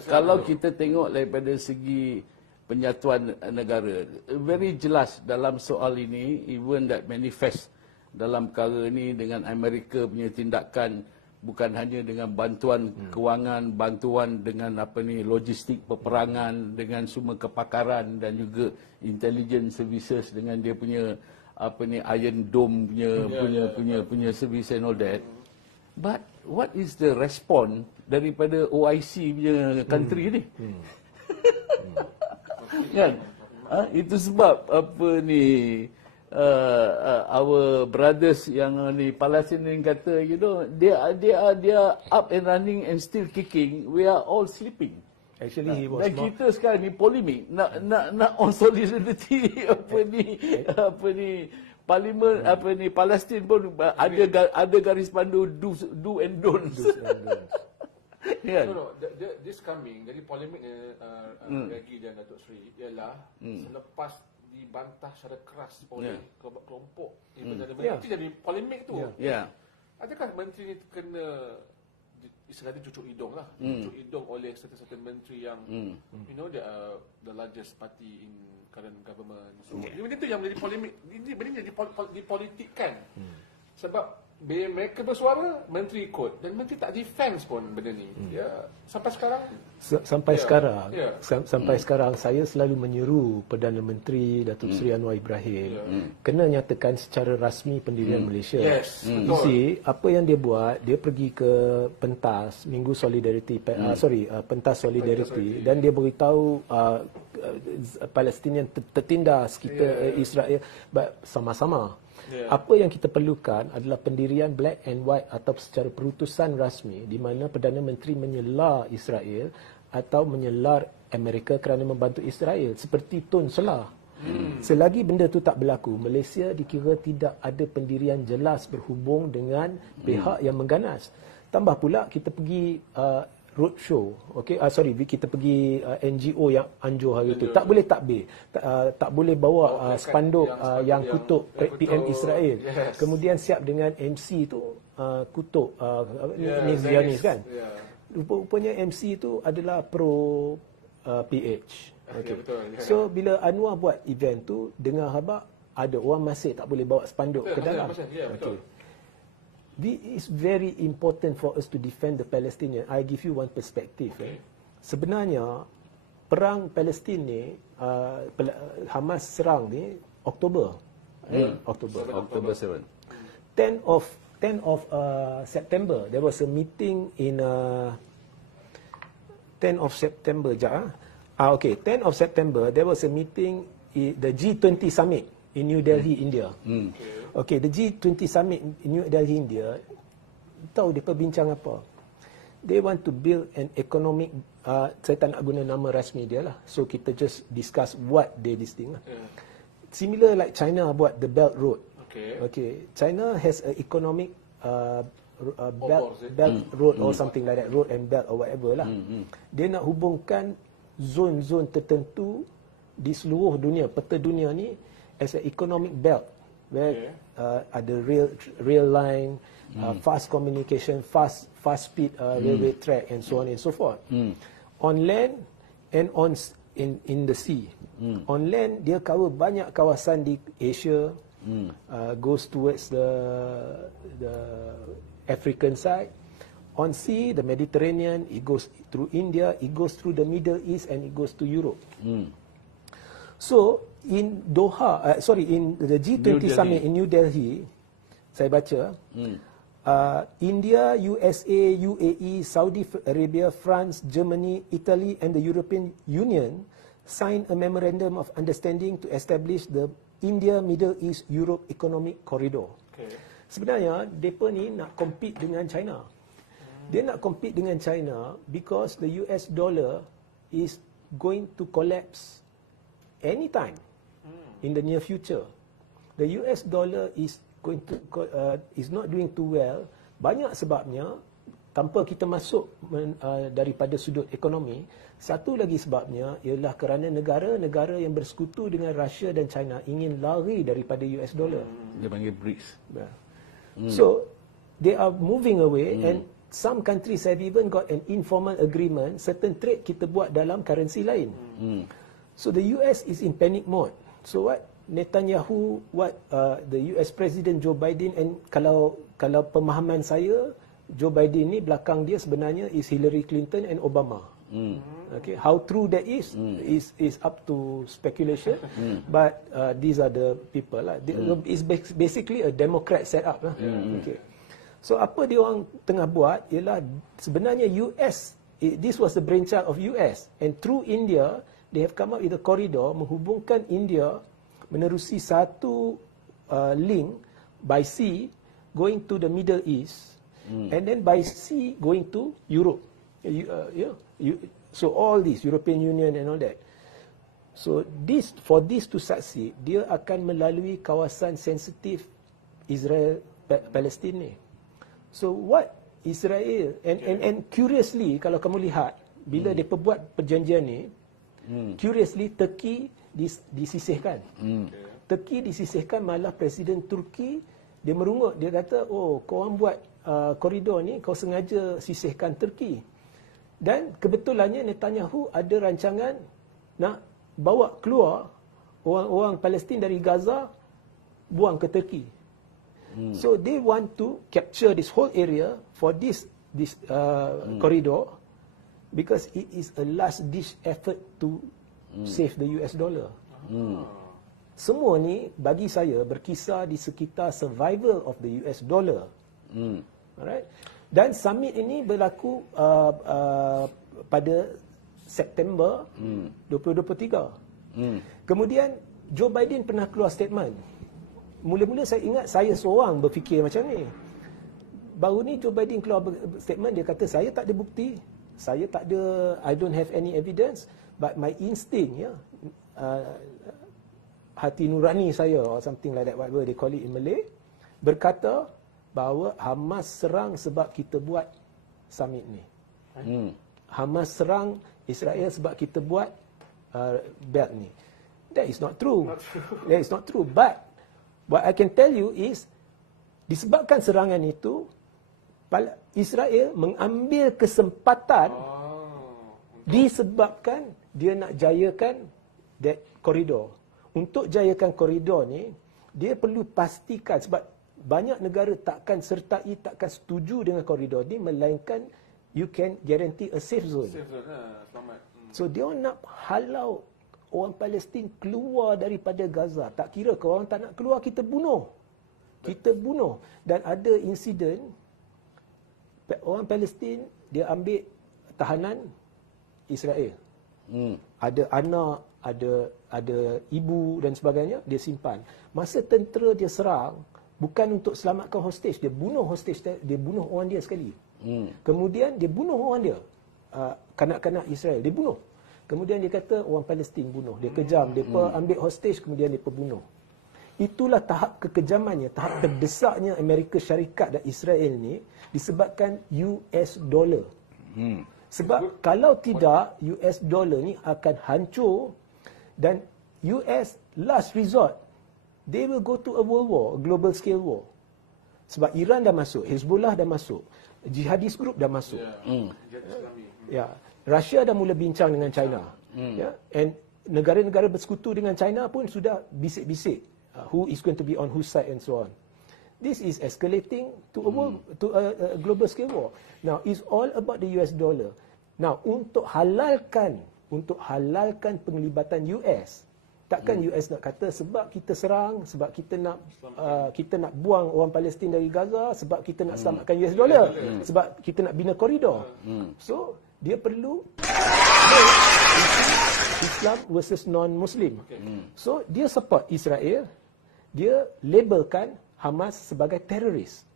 kalau kita tengok daripada segi penyatuan negara, very jelas dalam soal ini, even that manifest dalam perkara ini dengan Amerika punya tindakan, bukan hanya dengan bantuan kewangan, bantuan dengan logistik peperangan, dengan semua kepakaran dan juga intelligence services dengan dia punya Iron Dome punya service and all that. But what is the response daripada OIC punya country ni? Kan? Itu sebab our brothers yang ni Palestinian kata, they are up and running and still kicking. We are all sleeping. Actually, he was dan not. kita sekarang ni polemik nak on solidarity parlimen Palestin pun ada garis pandu do and don'ts. Yeah. No, this coming, jadi polemik Regi dan Datuk Seri ialah selepas dibantah secara keras oleh kelompok menteri jadi polemik tu. Adakah menteri ni kena istilahnya cucuk hidung lah, cucuk hidung oleh certain menteri yang you know they are the largest party in current government. So benda tu yang menjadi polemik, benda jadi dipolitikkan. Sebab bila mereka bersuara, menteri ikut dan menteri tak defense pun benda ni. Sampai sekarang sampai sekarang saya selalu menyeru Perdana Menteri Datuk Seri Anwar Ibrahim kena nyatakan secara rasmi pendirian Malaysia. You see, apa yang dia buat, dia pergi ke pentas Minggu Solidarity pentas Solidarity dan dia beritahu Palestinian tertindas, kita Israel sama-sama. Apa yang kita perlukan adalah pendirian black and white atau secara perutusan rasmi di mana Perdana Menteri menyelar Israel atau menyelar Amerika kerana membantu Israel seperti Tun Selah. Selagi benda tu tak berlaku, Malaysia dikira tidak ada pendirian jelas berhubung dengan pihak yang mengganas. Tambah pula kita pergi roadshow, kita pergi NGO yang anjur hari itu. Tak boleh takbir, tak boleh bawa spanduk yang kutuk PM Israel. Kemudian siap dengan MC tu kutuk ni Zionis kan. Rupanya MC tu adalah pro PH. So bila Anwar buat event tu, dengar khabar ada orang masih tak boleh bawa spanduk ke dalam. This is very important for us to defend the Palestinian. I give you one perspective. Sebenarnya perang Palestin ni, Hamas serang ni Oktober. October 7. 10 of September there was a meeting in 10 of September 10 of September there was a meeting the G20 summit in New Delhi, India. Okay, the G20 summit in New Delhi, India, tahu dia bincang apa? They want to build an economic, saya tak nak guna nama rasmi dia lah. So kita just discuss what they this thing lah. Similar like China buat the Belt Road. Okay, China has a economic belt road or something like that, road and belt or whatever lah. Dia nak hubungkan zon-zon tertentu di seluruh dunia, peta dunia ni as an economic belt. Where ada rail line, fast communication, fast speed railway track and so on and so forth. On land and in the sea. On land dia cover banyak kawasan di Asia, goes towards the African side. On sea, the Mediterranean, it goes through India, it goes through the Middle East and it goes to Europe. So in Doha, in the G20 summit in New Delhi, saya baca, India, USA, UAE, Saudi Arabia, France, Germany, Italy and the European Union signed a memorandum of understanding to establish the India, Middle East, Europe Economic Corridor. Sebenarnya, mereka ni nak compete dengan China. Dia nak compete dengan China because the US dollar is going to collapse anytime. in the near future. The US dollar is is not doing too well. Banyak sebabnya, tanpa kita masuk daripada sudut ekonomi. Satu lagi sebabnya ialah kerana negara-negara yang bersekutu dengan Russia dan China ingin lari daripada US dollar. Dia panggil BRICS. So they are moving away, and some countries have even got an informal agreement, certain trade kita buat dalam currency lain. So the US is in panic mode. So what Netanyahu, the US President Joe Biden, and kalau pemahaman saya, Joe Biden ni belakang dia sebenarnya is Hillary Clinton and Obama. Okay, how true that is up to speculation, but these are the people lah. It's basically a Democrat setup lah. Okay. So apa dia orang tengah buat ialah sebenarnya US, this was the brainchild of US, and through India they have come up with a corridor menghubungkan India menerusi satu link by sea going to the Middle East, and then by sea going to Europe. So all this European Union and all that. So for this to succeed, dia akan melalui kawasan sensitif Israel Palestin ni. So what Israel and curiously, kalau kamu lihat bila mereka buat perjanjian ni, curiously Turki disisihkan. Turki disisihkan, malah Presiden Turki dia merungut, dia kata, oh, kau orang buat koridor ni, kau sengaja sisihkan Turki. Dan kebetulannya Netanyahu ada rancangan nak bawa keluar orang-orang Palestin dari Gaza, buang ke Turki. So they want to capture this whole area for this corridor, because it is a last ditch effort to save the US dollar. Semua ni bagi saya berkisar di sekitar survival of the US dollar. Alright. Dan summit ini berlaku pada September 2023. Kemudian Joe Biden pernah keluar statement. Mula-mula saya ingat saya seorang berfikir macam ni. Baru ni Joe Biden keluar statement, dia kata saya tak ada bukti, saya tak ada, I don't have any evidence, but my instinct, hati nurani saya or something like that, whatever they call it in Malay, berkata bahawa Hamas serang sebab kita buat summit ni. Hamas serang Israel sebab kita buat belt ni. That is not true. That is not true. But what I can tell you is, disebabkan serangan itu, Israel mengambil kesempatan disebabkan dia nak jayakan that corridor. Untuk jayakan koridor ni, dia perlu pastikan, sebab banyak negara takkan sertai, takkan setuju dengan koridor ni, melainkan you can guarantee a safe zone. Selamat. So dia nak halau orang Palestin keluar daripada Gaza. Tak kira kalau orang tak nak keluar, kita bunuh. Kita bunuh. Dan ada insiden orang Palestin dia ambil tahanan Israel. Ada anak, ada ibu dan sebagainya, dia simpan. Masa tentera dia serang, bukan untuk selamatkan hostage, dia bunuh hostage, dia bunuh orang dia sekali. Kemudian dia bunuh orang dia, kanak-kanak Israel, dia bunuh. Kemudian dia kata orang Palestin bunuh, dia kejam, dia ambil hostage, kemudian dia bunuh. Itulah tahap kekejamannya, tahap terdesaknya Amerika Syarikat dan Israel ni, disebabkan US dollar. Sebab kalau tidak, US dollar ni akan hancur, dan US last resort, they will go to a world war, a global scale war. Sebab Iran dah masuk, Hezbollah dah masuk, jihadis group dah masuk. Russia dah mula bincang dengan China. And negara-negara bersekutu dengan China pun sudah bisik-bisik who is going to be on whose side and so on. This is escalating to a global scale war. Now, it's all about the US dollar. Now, untuk halalkan penglibatan US, takkan US nak kata sebab kita serang, sebab kita nak buang orang Palestin dari Gaza, sebab kita nak selamatkan US dollar, sebab kita nak bina koridor. So, dia perlu Islam versus non-Muslim. So, dia support Israel, dia labelkan Hamas sebagai teroris.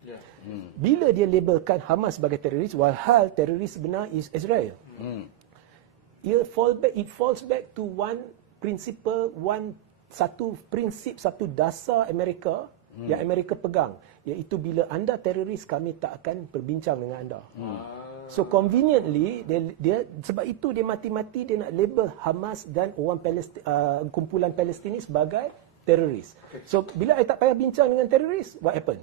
Bila dia labelkan Hamas sebagai teroris, walhal teroris sebenar is Israel. It falls back to one principle, one satu prinsip, satu dasar Amerika yang Amerika pegang, iaitu bila anda teroris, kami tak akan berbincang dengan anda. So conveniently dia sebab itu dia mati-mati dia nak label Hamas dan orang kumpulan Palestin sebagai teroris. So bila I tak payah bincang dengan teroris, what happen?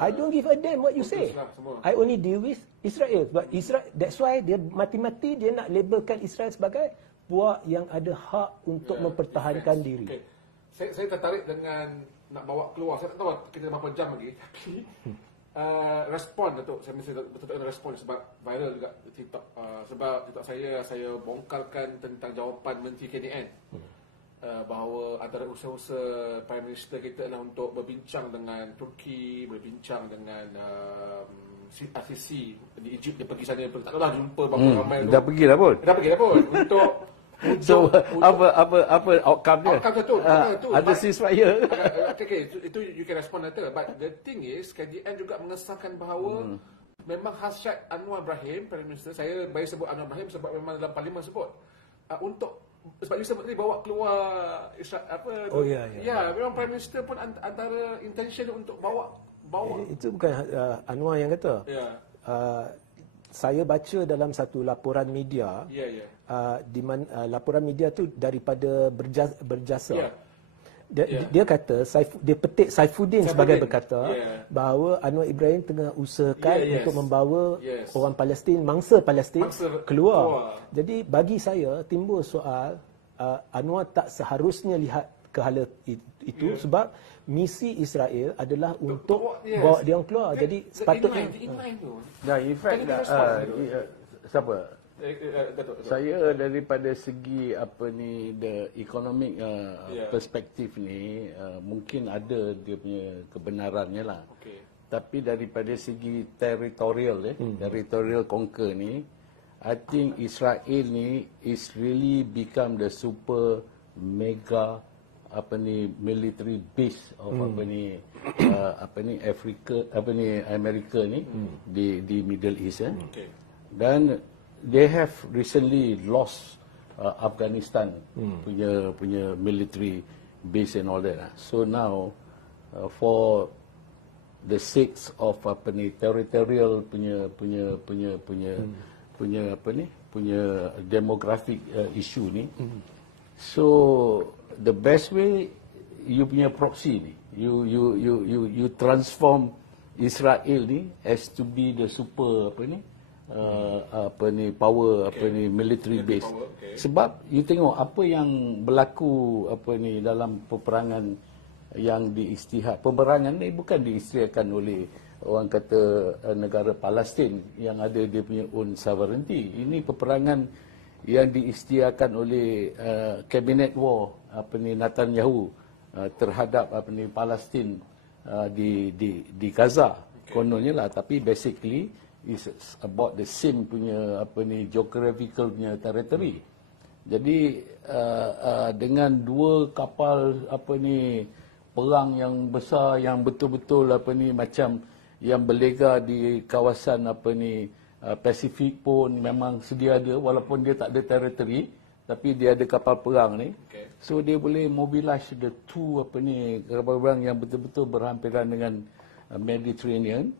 I don't give a damn what you say. I only deal with Israel. But Israel, that's why dia mati-mati dia nak labelkan Israel sebagai puak yang ada hak untuk mempertahankan diri. Okay. Saya tertarik dengan nak bawa keluar. Saya tak tahu kita berapa jam lagi, tapi respon Datuk, saya mesti betul-betul respon sebab viral juga TikTok. Sebab TikTok saya bongkarkan tentang jawapan Menteri KNN. Bahawa antara usaha-usaha Prime Minister kita adalah untuk berbincang dengan Turki, berbincang dengan Sisi di Egypt. Dia pergi sana, tak tahulah jumpa berapa ramai tu. Dah pergi dah pun. Untuk So apa outcome dia? Outcome tu. Ada ceasefire. Okay, itu you can respond later. But the thing is, KDN juga mengesahkan bahawa memang hasrat Anwar Ibrahim, Prime Minister, saya baik sebut Anwar Ibrahim sebab memang dalam parlimen sebut untuk sebab you sebut tadi bawa keluar memang Prime Minister pun antara intention untuk bawa itu bukan Anwar yang kata. Saya baca dalam satu laporan media di mana laporan media tu daripada berjasa. Dia kata dia petik Saifuddin sebagai berkata bahawa Anwar Ibrahim tengah usahakan untuk membawa orang Palestin, mangsa Palestin keluar. Jadi bagi saya timbul soal Anwar tak seharusnya lihat kehala itu sebab misi Israel adalah untuk bawa dia orang keluar. Jadi sepatutnya in fact siapa? Saya daripada segi the economic perspektif ni mungkin ada dia punya kebenarannya lah. Tapi daripada segi territorial territorial conquer ni, I think Israel ni is really become the super mega military base of Africa America ni di Middle East dan they have recently lost Afghanistan punya military base and all that. So now for the sake of territorial punya demographic issue ni, so the best way you punya proxy ni, you transform Israel ni as to be the super power military base. Sebab you tengok apa yang berlaku dalam peperangan yang peperangan ni bukan diisytiharkan oleh orang kata negara Palestin yang ada dia punya own sovereignty. Ini peperangan yang diisytiharkan oleh cabinet war Netanyahu terhadap Palestin di Gaza kononnya lah, tapi basically is about the same punya geographical punya territory. Jadi dengan dua kapal perang yang besar yang betul-betul macam yang berlega di kawasan Pasifik pun memang sedia ada, walaupun dia tak ada territory tapi dia ada kapal perang ni. So dia boleh mobilize the two kapal perang yang betul-betul berhampiran dengan Mediterranean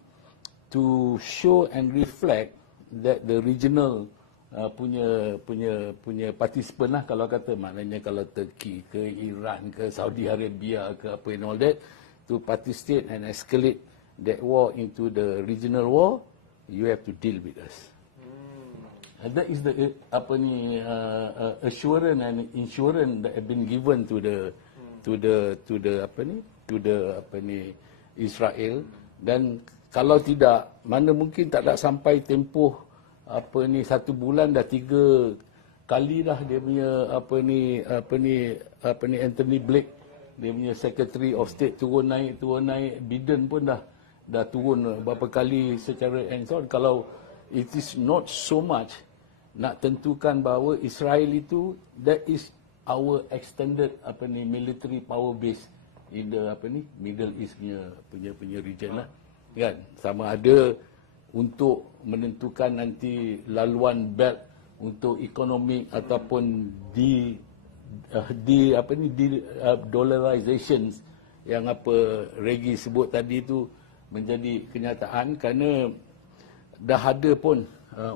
to show and reflect that the regional punya participant lah, kalau kata maknanya kalau Turki ke Iran ke Saudi Arabia ke apa and all that, to participate and escalate that war into the regional war, you have to deal with us. And that is the assurance and insurance that have been given to the Israel. Dan kalau tidak, mana mungkin tak nak sampai tempoh 1 bulan dah 3 kali dah dia punya Anthony Blake, dia punya Secretary of State turun naik. Biden pun dah turun beberapa kali secara hands-on. Kalau it is not so much nak tentukan bahawa Israel itu that is our extended military power base in the Middle East punya region lah, kan. Sama ada untuk menentukan nanti laluan belt untuk ekonomi ataupun dollarization yang apa Regi sebut tadi tu menjadi kenyataan, kerana dah ada pun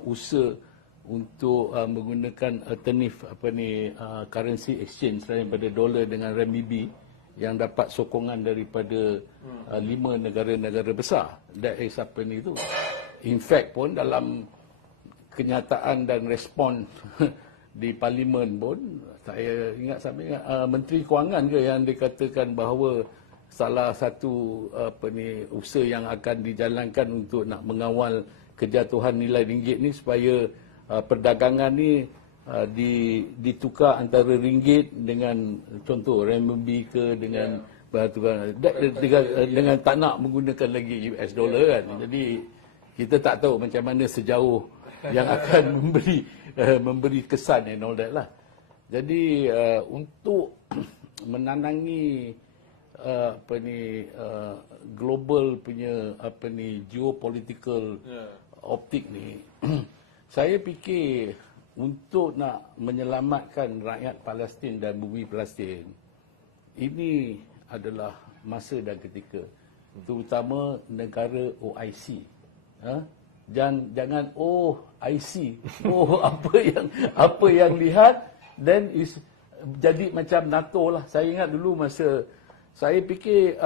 usaha untuk menggunakan alternatif currency exchange daripada dolar dengan renminbi yang dapat sokongan daripada 5 negara-negara besar. That is tu. In fact pun dalam kenyataan dan respon di parlimen pun, saya ingat Menteri Kewangan ke yang dikatakan bahawa salah satu usaha yang akan dijalankan untuk nak mengawal kejatuhan nilai ringgit ni supaya perdagangan ni ditukar antara ringgit dengan contoh renminbi ke dengan dengan tak nak menggunakan lagi US dollar kan. Jadi kita tak tahu macam mana sejauh yang akan memberi kesan and all that lah. Jadi untuk menandangi global punya geopolitical optik ni, saya fikir untuk nak menyelamatkan rakyat Palestin dan bumi Palestin, ini adalah masa dan ketika, terutama negara OIC. Jangan IC, apa yang lihat, then is jadi macam NATO lah. Saya ingat dulu masa saya fikir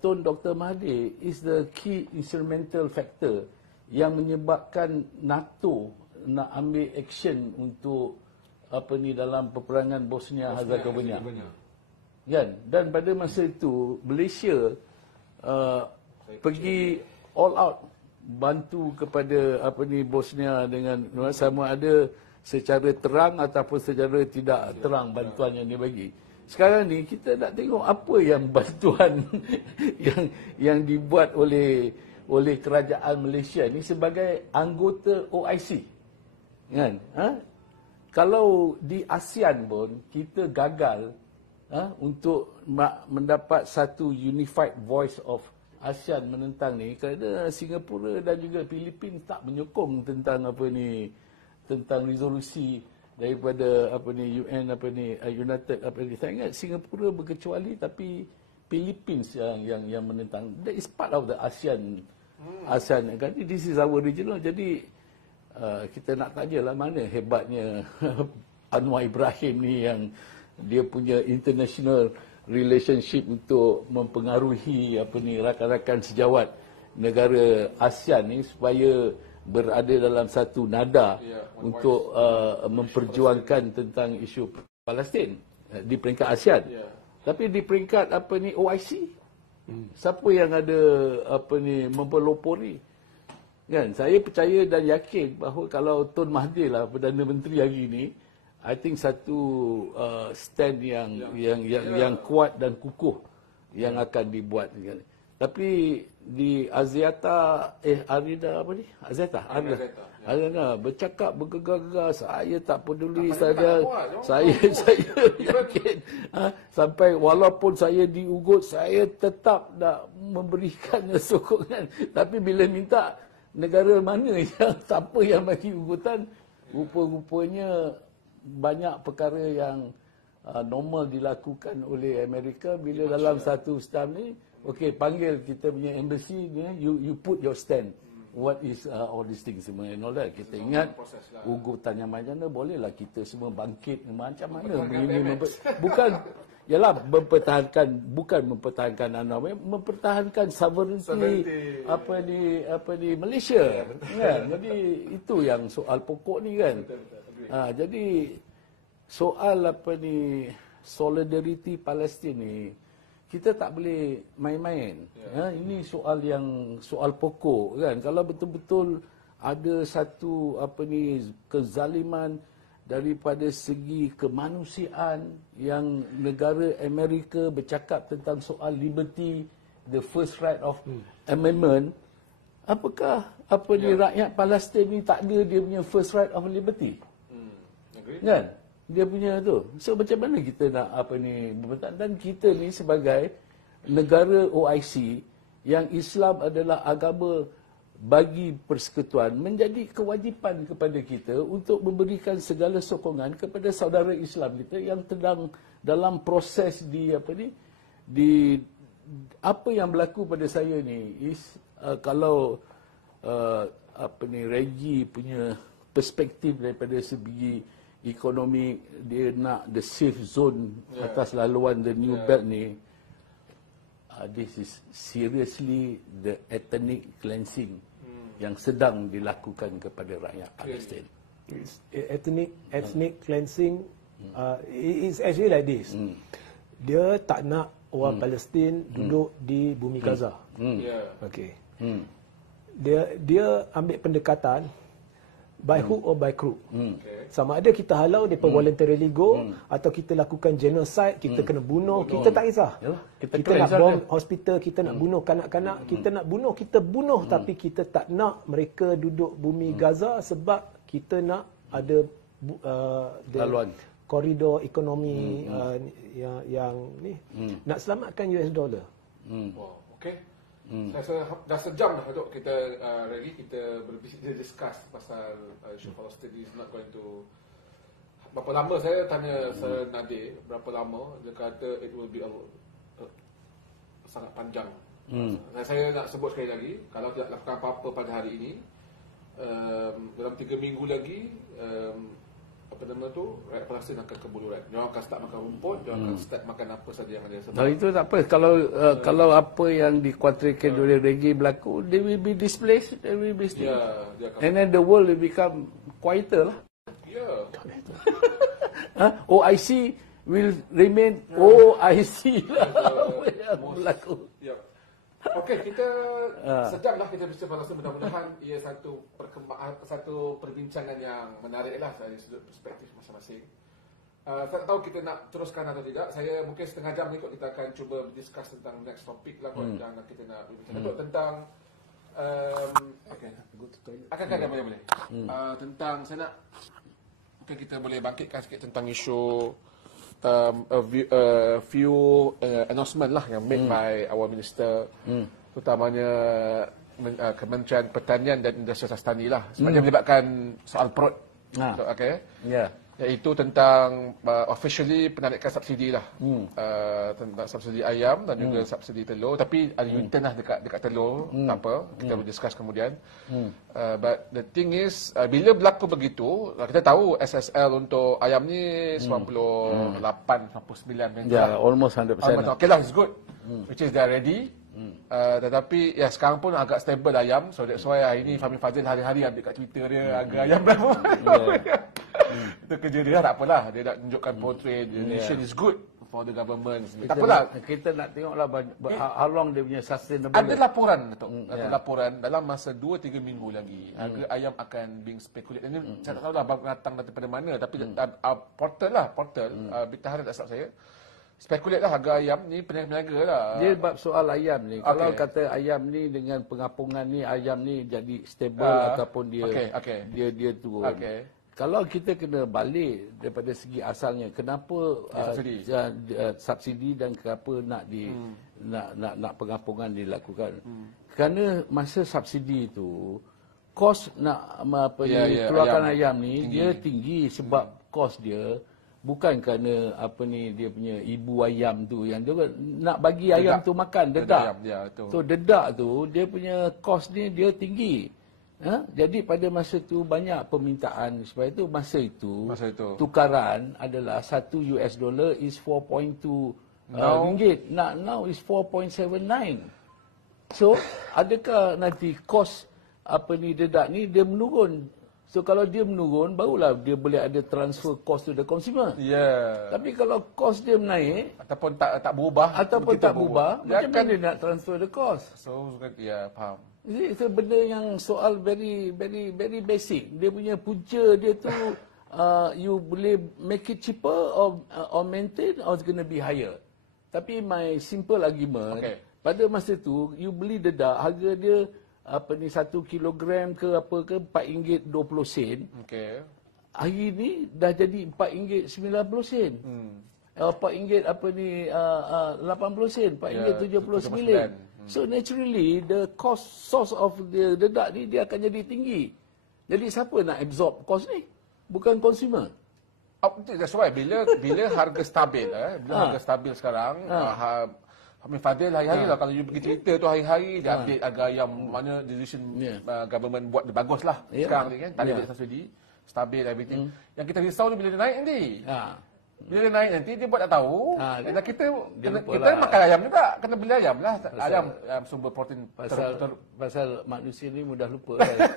Tun Dr. Mahathir is the key instrumental factor yang menyebabkan NATO nak ambil action untuk dalam peperangan Bosnia Herzegovina. Kan? Dan pada masa itu Malaysia pergi all out bantu kepada Bosnia dengan sama ada secara terang ataupun secara tidak terang bantuan yang dia bagi. Sekarang ni kita nak tengok apa yang bantuan yang dibuat oleh kerajaan Malaysia ni sebagai anggota OIC. Kan? Kalau di ASEAN pun kita gagal untuk mendapat satu unified voice of ASEAN menentang ni, kerana Singapura dan juga Filipin tak menyokong tentang tentang resolusi daripada UN United saya ingat Singapura berkecuali tapi Philippines yang menentang. That is part of the ASEAN kan. This is our regional. Jadi kita nak tanyalah mana hebatnya Anwar Ibrahim ni yang dia punya international relationship untuk mempengaruhi rakan-rakan sejawat negara ASEAN ni supaya berada dalam satu nada untuk memperjuangkan tentang isu Palestin di peringkat ASEAN. Tapi di peringkat OIC, siapa yang ada mempelopori? Kan, saya percaya dan yakin bahawa kalau Tun Mahathir lah Perdana Menteri hari ini, I think satu stand yang kuat dan kukuh yang akan dibuat. Tapi di Aziata Arida bercakap bergegar-gegar, saya tak peduli saja, saya yakin sampai walaupun saya diugut, saya tetap nak memberikan sokongan. Tapi bila minta negara mana siapa yang bagi ugutan, rupa-rupanya banyak perkara yang normal dilakukan oleh Amerika bila dalam satu stamp ni, okey, panggil kita punya embassy ni, you put your stand. What is all these things semua and all that. Kita ingat ugutan yang macam mana, bolehlah kita semua bangkit macam mana bukan ialah mempertahankan mempertahankan sovereignty di Malaysia. Kan? Jadi itu yang soal pokok ni kan. Jadi soal solidarity Palestin ni kita tak boleh main-main. Ini soal pokok kan. Kalau betul-betul ada satu kezaliman daripada segi kemanusiaan yang negara Amerika bercakap tentang soal liberty, the first right of amendment, apakah rakyat Palestin ni tak ada dia punya first right of liberty? Kan? Dia punya tu. So macam mana kita nak berbentak? Dan kita ni sebagai negara OIC yang Islam adalah agama bagi persekutuan menjadi kewajipan kepada kita untuk memberikan segala sokongan kepada saudara Islam kita yang sedang dalam proses di apa yang berlaku pada saya ni is kalau Reggie punya perspektif daripada segi ekonomi, dia nak the safe zone atas laluan the new belt ni. This is seriously the ethnic cleansing yang sedang dilakukan kepada rakyat Palestin. Ethnic cleansing is actually like this. Dia tak nak orang Palestin duduk di bumi Gaza. Okay. Dia ambil pendekatan by hook or by crook. Sama ada kita halau mereka voluntarily go atau kita lakukan genocide, kita kena bunuh, kita tak kisah. Kita nak bom hospital, kita nak bunuh kanak-kanak, kita bunuh tapi kita tak nak mereka duduk bumi Gaza sebab kita nak ada koridor ekonomi yang ni nak selamatkan US dollar. Wow, okay. Saya rasa dah sejam dah untuk kita kita discuss pasal isu Palestin is not going to. Berapa lama saya tanya Sir Nadir, berapa lama, dia kata it will be sangat panjang. Saya nak sebut sekali lagi, kalau tidak lakukan apa-apa pada hari ini, dalam 3 minggu lagi rakyat Palestin akan kebuluran. Dia akan start makan rumput, dia akan start makan apa saja yang ada. Sebab itu tak apa. Kalau apa yang dikuatirkan oleh Reggie berlaku, they will be displaced, they will be still. And then the world will become quieter lah. OIC will remain OIC lah. Yang berlaku. Okey, kita sejam lah kita bincang Palestin. Mudah-mudahan ia satu perbincangan yang menarik lah dari sudut perspektif masing-masing. Saya tak tahu kita nak teruskan atau tidak. Saya mungkin setengah jam ni kita akan cuba discuss tentang next topic lah yang kita nak berbincang tentang akan boleh. Tentang saya nak mungkin kita boleh bangkitkan sikit tentang isu a few announcement lah yang made by our minister, terutamanya Kementerian Pertanian dan Industri Sastani lah, sebabnya melibatkan soal perut. Iaitu tentang officially penarikan subsidi lah, tentang subsidi ayam dan juga subsidi telur, tapi ada U-turn lah dekat telur. Tak apa, kita boleh discuss kemudian. But the thing is, bila berlaku begitu, kita tahu SSL untuk ayam ni 98, 99 almost 100%. Okay lah, it's good, which is they are ready. Tetapi sekarang pun agak stable ayam. So that's why hari ni Fahmi Fadzil hari-hari ambil kat Twitter dia harga ayam berapa. Itu kerja dia, tak apalah. Dia nak tunjukkan portrait the nation is good for the government. Tak apalah. Kita nak tengoklah how long dia punya sustainable. Ada laporan, Datuk. Ada laporan dalam masa 2-3 minggu lagi harga ayam akan being speculate. Ini saya tak tahu lah datang daripada mana, tapi portal Berita Harian tak silap saya, spekulate lah harga ayam ni peniaga lah. Dia bab soal ayam ni. Kalau kata ayam ni dengan pengapungan ni, ayam ni jadi stable ataupun dia turun. Kalau kita kena balik daripada segi asalnya, kenapa subsidi dan kenapa nak pengapungan dilakukan? Kerana masa subsidi itu, kos nak keluarkan ayam ni tinggi. Dia tinggi sebab kos dia bukan kerana dia punya ibu ayam tu yang dia nak bagi ayam tu makan dedak. So dedak tu dia punya kos ni dia tinggi. Jadi pada masa tu banyak permintaan, sebab itu masa itu tukaran adalah $1 is 4.2 ringgit. Now is 4.79. So adakah nanti kos dedak ni dia menurun? So kalau dia menurun, barulah dia boleh ada transfer cost to the consumer. Tapi kalau cost dia menaik ataupun tak berubah, macam mana dia nak transfer the cost? So faham. Itu benda yang soal very very very basic. Dia punya punca dia tu you boleh make it cheaper or maintain, or it's going to be higher. Tapi my simple argument, pada masa tu you beli dedak, harga dia 1 kilogram ke apa ke RM4.20. Hari ni dah jadi RM4.90. RM4.80 RM4.79. So naturally the source of the dedak ni dia akan jadi tinggi. Jadi siapa nak absorb cost ni? Bukan consumer. That's why bila harga stabil bila harga stabil sekarang, Hamid Fadil hari-hari lah kalau you pergi Twitter tu hari-hari dia update harga ayam mana decision government buat dia bagus lah sekarang ni kan. Tak ada subsidi, stabil everything. Yang kita risau ni bila dia naik nanti. Bila dia naik nanti dia buat tak tahu. Dan kita makan ayam juga, kena beli ayam lah. Ayam sumber protein pasal manusia ni mudah lupa kan.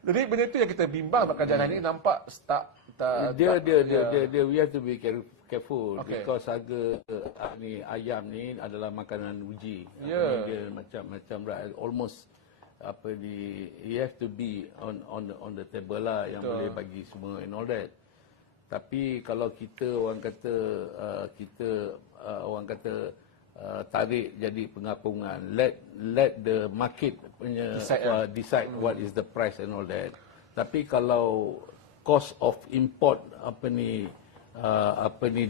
Jadi benda tu yang kita bimbang kerajaan ini nampak we have to be careful because harga ni ayam ni adalah makanan uji. Dia macam almost you have to be on the table lah yang boleh bagi semua and all that. Tapi kalau kita orang kata tarik jadi pengapungan, let the market punya decide what is the price and all that. Tapi kalau cost of import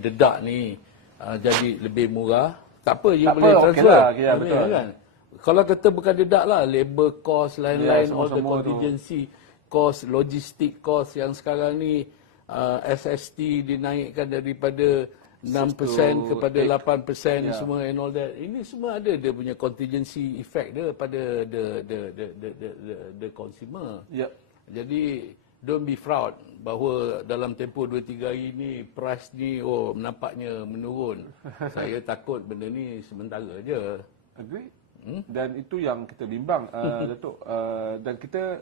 dedak ni jadi lebih murah, tak apa, you boleh transfer. Betul kan? Kalau kata bukan dedak lah, labor cost lain-lain, all the contingency cost, logistic cost yang sekarang ni SST dinaikkan daripada 6% kepada 8% semua and all that. Ini semua ada dia punya contingency effect dia pada the consumer. Jadi don't be proud bahawa dalam tempoh 2-3 hari ni price ni nampaknya menurun. Saya takut benda ni sementara je. Agree. Dan itu yang kita bimbang Datuk. Dan kita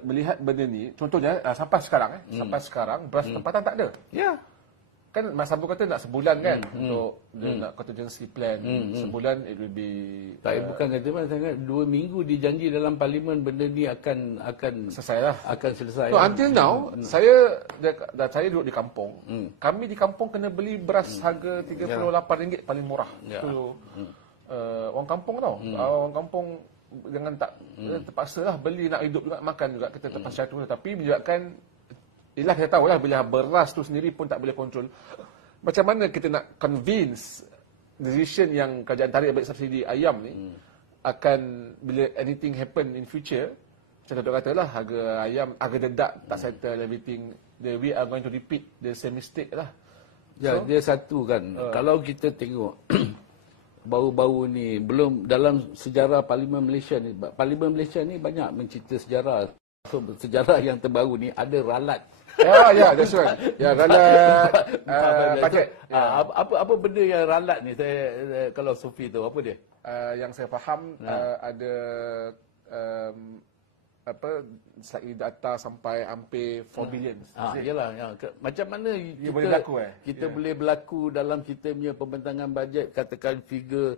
melihat benda ni, contohnya sampai sekarang beras tempatan tak ada. Kan Mas Abu kata nak sebulan kan untuk dia nak contingency plan. Sebulan it will be bukan kata sangat 2 minggu dijanji dalam parlimen benda ni akan selesai lah. Akan selesai. So until now saya duduk di kampung. Kami di kampung kena beli beras harga RM38 paling murah. So orang kampung tau. Orang kampung jangan terpaksa lah beli nak hidup juga, makan juga, kita terpaksa tu. Tapi menyebabkan kita tahu lah bila beras tu sendiri pun tak boleh kontrol. Macam mana kita nak convince decision yang kerajaan tarik balik subsidi ayam ni akan bila anything happen in future, macam Datuk kata lah, harga ayam, harga dedak tak settle everything, we are going to repeat the same mistake lah. Dia satu kan, kalau kita tengok baru-baru ni, belum dalam sejarah Parlimen Malaysia ni banyak mencerita sejarah. So, sejarah yang terbaru ni ada ralat. That's right. Ralat paket. Apa benda yang ralat ni? Saya kalau Sophie tahu apa dia? Yang saya faham ada slightly data sampai hampir 4 billion. Yalah, macam mana kita boleh berlaku dalam kita punya pembentangan bajet, katakan figure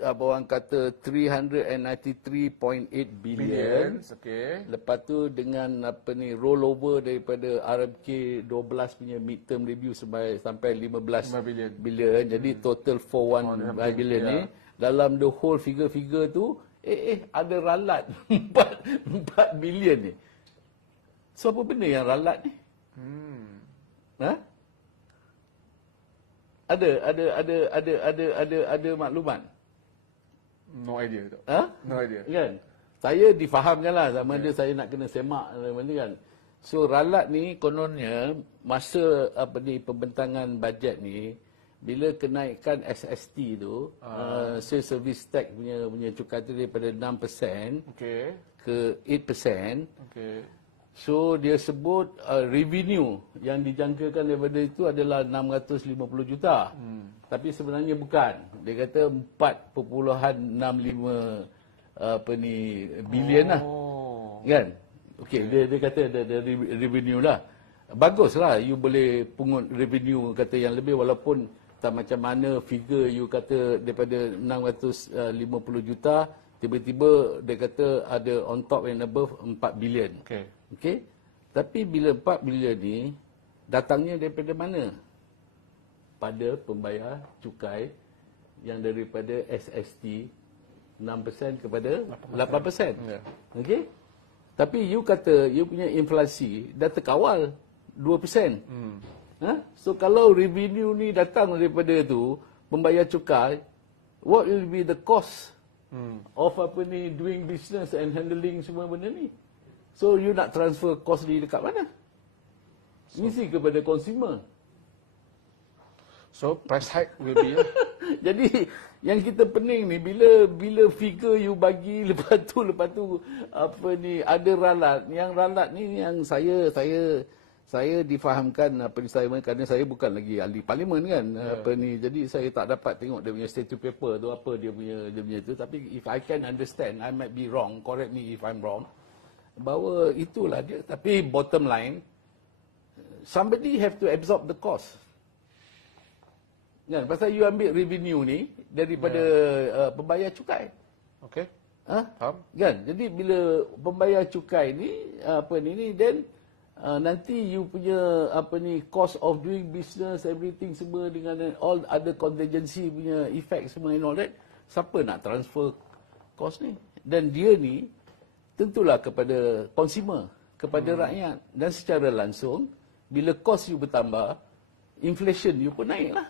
orang kata 393.8 billion. Lepas tu dengan rollover daripada RMK 12 punya midterm review sampai 15 billion. Jadi total 415 billion ni dalam the whole figure tu ada ralat 4 billion ni. So apa benda yang ralat ni? Ada maklumat? No idea tu. No idea. Kan? Saya difahamkan lah sama dia saya nak kena semak kan. So ralat ni kononnya masa pembentangan bajet ni, bila kenaikan SST tu, sales service tax punya cukai tu daripada 6% ke 8%. So dia sebut revenue yang dijangkakan daripada itu adalah 650 juta. Tapi sebenarnya bukan. Dia kata 4.65 bilion lah. Kan? Okey, dia kata ada revenue lah. Baguslah you boleh pungut revenue kata yang lebih, walaupun tak macam mana figure you kata daripada 650 juta tiba-tiba dia kata ada on top and above 4 bilion. Okey. Tapi bila 4 bilion ni datangnya daripada mana? Pada pembayar cukai yang daripada SST 6% kepada 8%. Okey. Tapi you kata you punya inflasi dah terkawal 2%. So kalau revenue ni datang daripada tu pembayar cukai, what will be the cost of doing business and handling semua benda ni. So you nak transfer cost ni dekat mana? Mesti kepada consumer. So price hike will be Jadi yang kita pening ni bila figure you bagi lepas tu ada ralat. Yang ralat ni yang saya difahamkan kerana saya bukan lagi ahli parlimen kan jadi saya tak dapat tengok dia punya statute paper tu apa dia punya tu, tapi if I can understand, I might be wrong, correct me if I'm wrong, bahawa itulah dia, tapi bottom line somebody have to absorb the cost. Kan, pasal you ambil revenue ni daripada pembayar cukai. okay. Faham? Kan? Jadi bila pembayar cukai ni then nanti you punya cost of doing business, everything semua dengan all other contingency punya effect semua and all that, siapa nak transfer cost ni? Dan dia ni tentulah kepada consumer, kepada rakyat, dan secara langsung bila cost you bertambah, inflation you pun naik lah.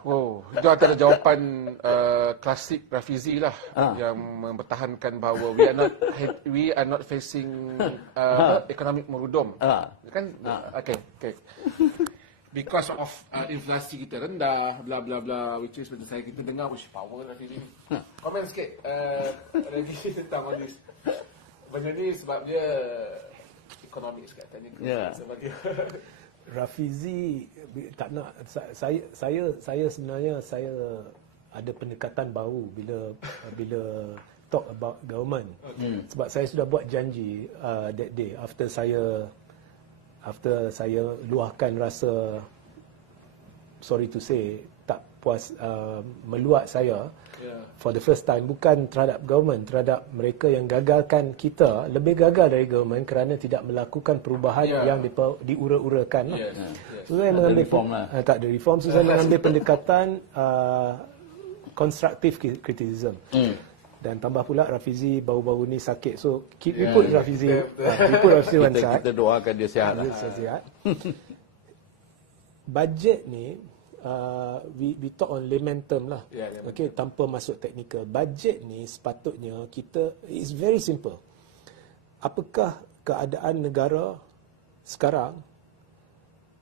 Oh, itu antara jawapan klasik Rafizi lah yang mempertahankan bahawa we are not facing economic merudum. Kan? Okay. Because of inflasi kita rendah, bla bla bla, which is macam kita dengar, power Rafizi. Komen sikit lagi tentang this. Benda ni sebab dia ekonomi sekatan ni. Sebab dia Rafizi tak nak, saya sebenarnya saya ada pendekatan baru bila talk about government. Sebab saya sudah buat janji that day after saya luahkan rasa, sorry to say, tak puas, meluat saya for the first time, bukan terhadap government, terhadap mereka yang gagalkan kita, lebih gagal dari government kerana tidak melakukan perubahan yang diura-urakan. So saya mengambil tak ada reform, so saya mengambil pendekatan constructive criticism. Dan tambah pula Rafizi baru-baru ni sakit, so we put Rafizi one side. Kita doakan dia sihat. Budget ni we talk on layman term lah. Okay, tanpa masuk teknikal. Budget ni sepatutnya it's very simple. Apakah keadaan negara sekarang?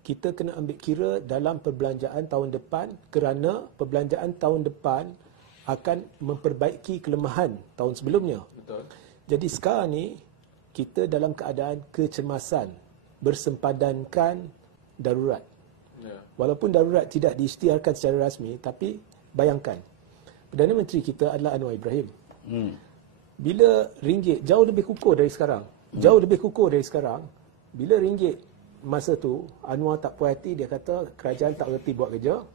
Kita kena ambil kira dalam perbelanjaan tahun depan, kerana perbelanjaan tahun depan akan memperbaiki kelemahan tahun sebelumnya. Betul. Jadi sekarang ni kita dalam keadaan kecemasan, bersempadankan darurat. Walaupun darurat tidak diisytiharkan secara rasmi, tapi bayangkan, Perdana Menteri kita adalah Anwar Ibrahim. Bila ringgit jauh lebih kukuh dari sekarang, bila ringgit masa tu, Anwar tak puas hati, dia kata kerajaan tak reti buat kerja.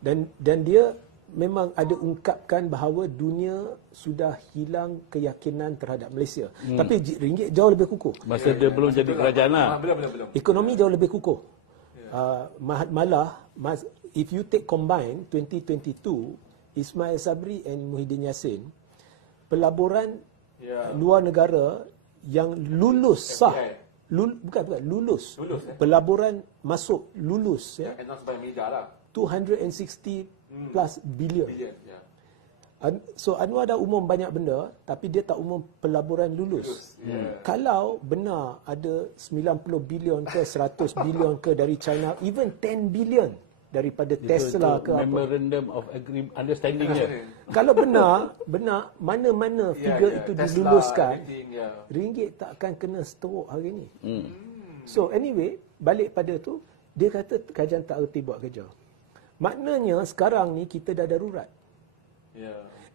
Dan dia memang ada ungkapkan bahawa dunia sudah hilang keyakinan terhadap Malaysia. Tapi ringgit jauh lebih kukuh. Masa dia belum jadi kerajaan lah. Ekonomi jauh lebih kukuh. Malah, if you take combine 2022, Ismail Sabri and Muhyiddin Yassin, pelaburan luar negara yang lulus sah, bukan lulus, pelaburan masuk lulus, 260 plus billion. So Anwar dah umum banyak benda, tapi dia tak umum pelaburan lulus. Kalau benar ada 90 bilion ke 100 bilion ke dari China, even 10 bilion daripada Tesla ke apa. Memorandum of understanding dia. Kalau benar mana-mana figure itu diluluskan, ringgit tak akan kena teruk hari ni. So anyway, balik pada tu, dia kata kerajaan tak reti buat kerja. Maknanya sekarang ni kita dah darurat.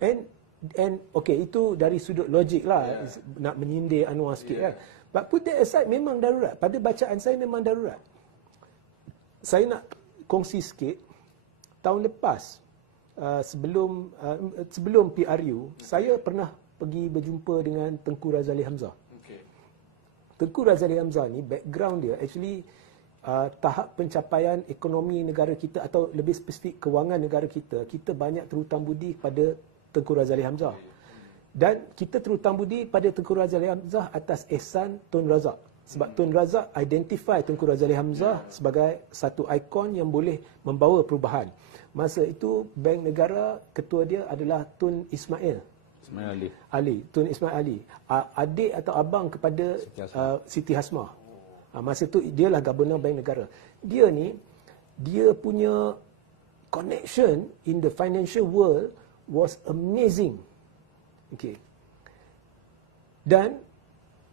And okay, itu dari sudut logik lah, nak menyindir Anwar sikit kan. But put that aside, memang darurat. Pada bacaan saya memang darurat. Saya nak kongsi sikit. Tahun lepas, sebelum PRU, saya pernah pergi berjumpa dengan Tengku Razali Hamzah. Tengku Razali Hamzah ni, background dia actually tahap pencapaian ekonomi negara kita, atau lebih spesifik kewangan negara kita banyak terhutang budi kepada Tengku Razali Hamzah. Dan kita terhutang budi pada Tengku Razali Hamzah atas ihsan Tun Razak. Sebab Tun Razak identify Tunku Razali Hamzah sebagai satu ikon yang boleh membawa perubahan. Masa itu Bank Negara, ketua dia adalah Tun Ismail Ali. Tun Ismail Ali. Adik atau abang kepada Siti Hasmah. Masa itu dialah Gubernur Bank Negara. Dia punya connection in the financial world was amazing. Okay. Dan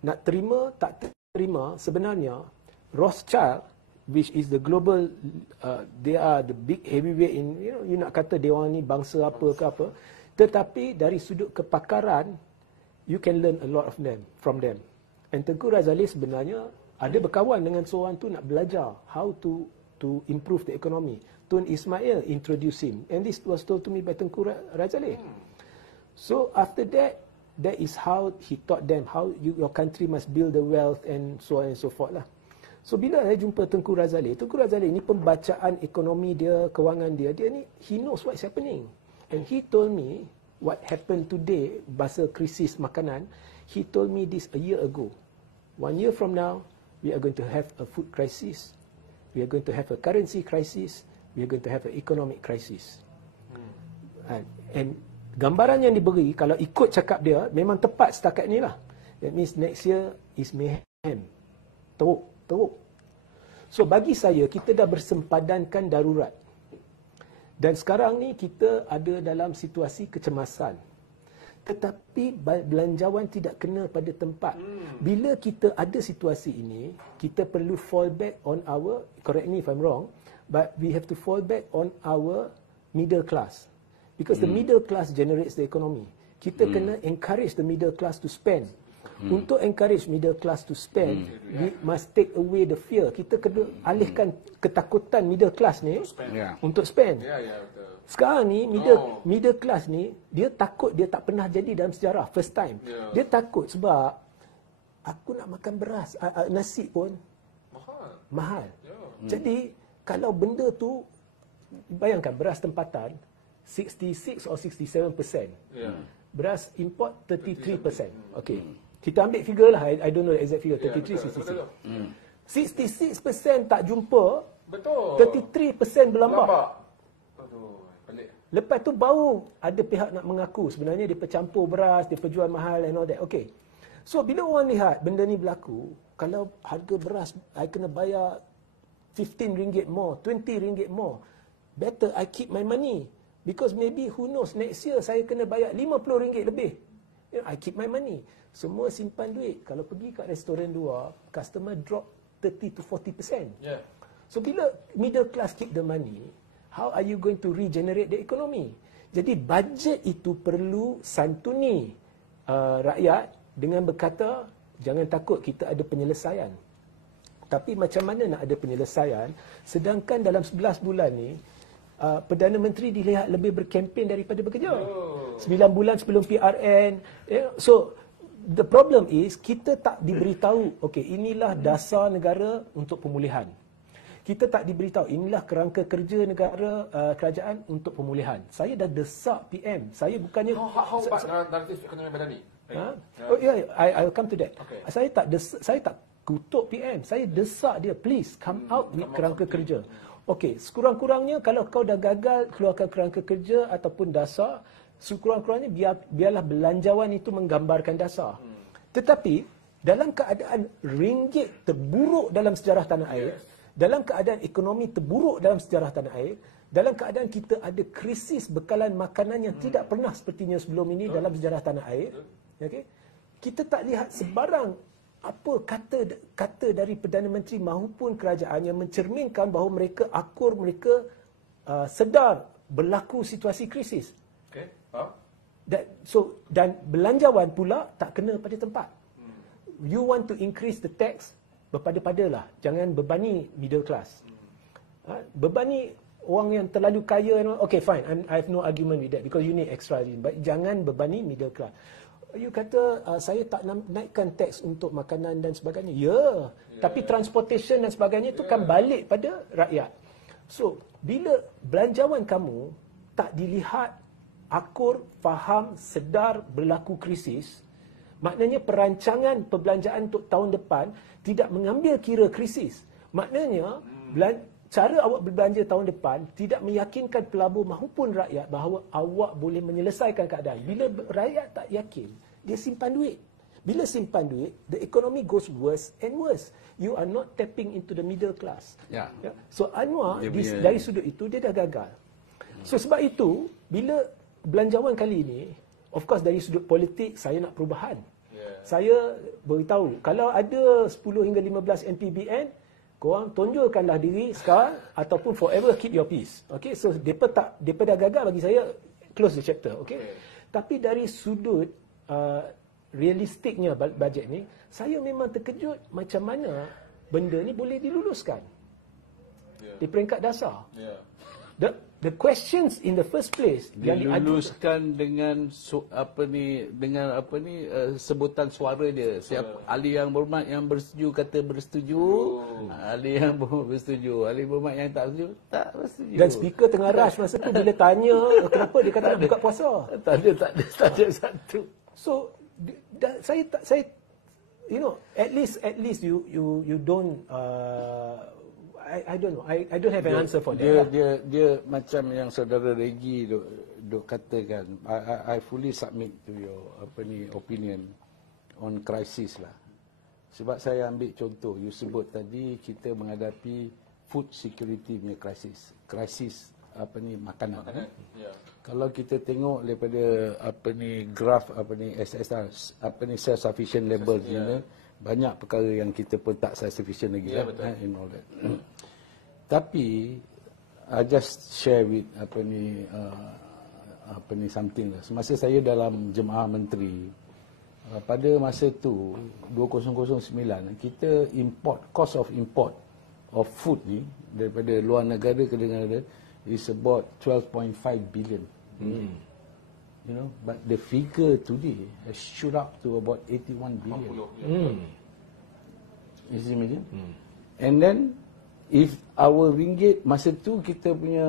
nak terima tak terima, sebenarnya Rothschild, which is the global, they are the big heavyweight in, you nak kata dia orang ni bangsa apa ke apa, tetapi dari sudut kepakaran, you can learn a lot of them from them. And Tengku Razali sebenarnya ada berkawan dengan seorang tu nak belajar how to improve the economy. Tun Ismail introduce him, and this was told to me by Tengku Razali. So after that, that is how he taught them how your country must build the wealth and so on and so forth lah. So bila saya jumpa Tengku Razali ni pembacaan ekonomi dia, kewangan dia ni, he knows what's happening. And he told me what happened today, bahasa krisis makanan, he told me this a year ago. 1 year from now, we are going to have a food crisis, we are going to have a currency crisis, we are going to have an economic crisis. And gambaran yang diberi, kalau ikut cakap dia, memang tepat setakat ni lah. That means next year is mayhem. Teruk. So bagi saya, kita dah bersempadankan darurat. Dan sekarang ni kita ada dalam situasi kecemasan. Tetapi belanjawan tidak kena pada tempat. Bila kita ada situasi ini, kita perlu fall back on our, correct me if I'm wrong, but we have to fall back on our middle class. Because the middle class generates the economy. Kita kena encourage the middle class to spend. Untuk encourage middle class to spend, we must take away the fear. Kita kena alihkan ketakutan middle class ni untuk spend. Sekarang ni middle class ni, dia takut dia tak pernah jadi dalam sejarah, first time. Dia takut sebab aku nak makan beras, nasi pun mahal. Jadi kalau benda tu, bayangkan beras tempatan 66 or 67%. Beras import 33%. Okay. Kita ambil figure lah. I don't know the exact figure. 33, 66%. 66% tak jumpa. Betul. 33% berlambak. Lepas tu baru ada pihak nak mengaku sebenarnya dia pencampur beras, dia penjual mahal and all that. Okay. So bila orang lihat benda ni berlaku, kalau harga beras I kena bayar RM15 more, RM20 more, better I keep my money. Because maybe who knows, next year saya kena bayar RM50 lebih. I keep my money. Semua simpan duit. Kalau pergi kat restoran luar, customer drop 30 to 40%. So bila middle class keep the money, how are you going to regenerate the economy? Jadi budget itu perlu santuni rakyat dengan berkata, jangan takut, kita ada penyelesaian. Tapi macam mana nak ada penyelesaian, sedangkan dalam 11 bulan ni, Perdana Menteri dilihat lebih berkempen daripada bekerja. 9 bulan sebelum PRN. So, the problem is, kita tak diberitahu, okay, inilah dasar negara untuk pemulihan. Kita tak diberitahu, inilah kerangka kerja negara, kerajaan untuk pemulihan. Saya dah desak PM. Saya bukannya... How about naratif ekonomi madani? Oh yeah, I'll come to that. Okay. Saya tak kutuk PM. Saya desak dia, please come out with kerangka kerja. Okey, sekurang-kurangnya kalau kau dah gagal keluarkan kerangka kerja ataupun dasar, sekurang-kurangnya biarlah belanjawan itu menggambarkan dasar. Tetapi dalam keadaan ringgit terburuk dalam sejarah tanah air, dalam keadaan ekonomi terburuk dalam sejarah tanah air, dalam keadaan kita ada krisis bekalan makanan yang tidak pernah sepertinya sebelum ini dalam sejarah tanah air, okey, kita tak lihat sebarang apa kata dari Perdana Menteri maupun kerajaan yang mencerminkan bahawa mereka akur, mereka sedar berlaku situasi krisis. Okay. Dan belanjawan pula tak kena pada tempat. You want to increase the tax, berpada-padalah. Jangan bebani middle class. Bebani orang yang terlalu kaya, okay fine, I have no argument with that because you need extra. But jangan bebani middle class. You kata, saya tak naikkan teks untuk makanan dan sebagainya. Tapi transportation dan sebagainya itu kan balik pada rakyat. So, bila belanjawan kamu tak dilihat akur, faham, sedar berlaku krisis, Maknanya perancangan perbelanjaan untuk tahun depan tidak mengambil kira krisis. Maknanya cara awak berbelanja tahun depan tidak meyakinkan pelabur maupun rakyat bahawa awak boleh menyelesaikan keadaan. Bila rakyat tak yakin, dia simpan duit. Bila simpan duit, the economy goes worse and worse. You are not tapping into the middle class. Ya. So Anwar dari sudut itu dia dah gagal. So sebab itu bila belanjawan kali ini, of course dari sudut politik saya nak perubahan. Saya beritahu kalau ada 10 hingga 15 NPBN, korang tonjolkanlah diri sekarang ataupun forever keep your peace. Okay, so depa dah gagal bagi saya, close the chapter. Okay. Tapi dari sudut realistiknya bajet ni, saya memang terkejut macam mana benda ni boleh diluluskan di peringkat dasar. The questions in the first place yang diluluskan dengan sebutan suara dia. Siapa ahli yang berhormat yang bersetuju kata bersetuju, ahli yang bersetuju, ahli berhormat yang tak setuju tak bersetuju. Dan speaker tengah rush masa tu bila tanya kenapa dia kata nak buka puasa. Tak ada satu. So saya at least you don't I don't know. I don't have an answer for that. Dia macam yang saudara Regi duk katakan. I fully submit to your opinion on crisis lah. Sebab saya ambil contoh, you sebut tadi kita menghadapi food security punya crisis. Krisis makanan. Yeah. Kalau kita tengok daripada graph SSR self sufficient level ni, banyak perkara yang kita pun tak self-sufficient lagi in all that. Tapi I just share with something lah. Semasa saya dalam Jemaah Menteri, pada masa tu 2009 kita cost of import of food ni daripada luar negara ke negara is about 12.5 billion. You know, but the figure today has shoot up to about 81 billion. You see me? And then, if our ringgit, masa tu kita punya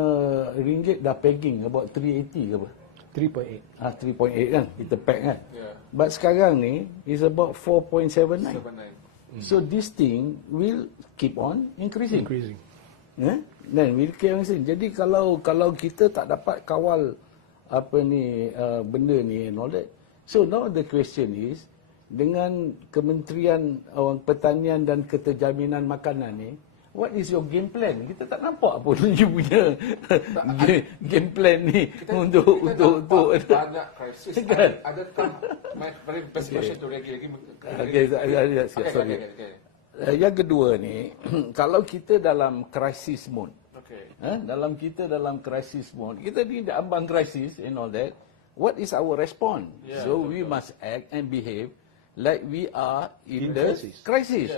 ringgit dah pegging about 380 ke apa? 3.8. 3.8 kan, kita peg kan. But sekarang ni, is about 4.79. So this thing will keep on increasing. Dan will keep on increasing. Jadi kalau kita tak dapat kawal benda ni and all that. So now the question is, dengan Kementerian Pertanian dan Keterjaminan Makanan ni, what is your game plan? Kita tak nampak pun you punya game plan ni untuk banyak krisis. Adakah very best question to lagi sorry. Yang kedua ni, kalau kita dalam crisis mode, dalam crisis mode, kita ni ambang crisis and all that, what is our response? So we must act and behave like we are in the crisis.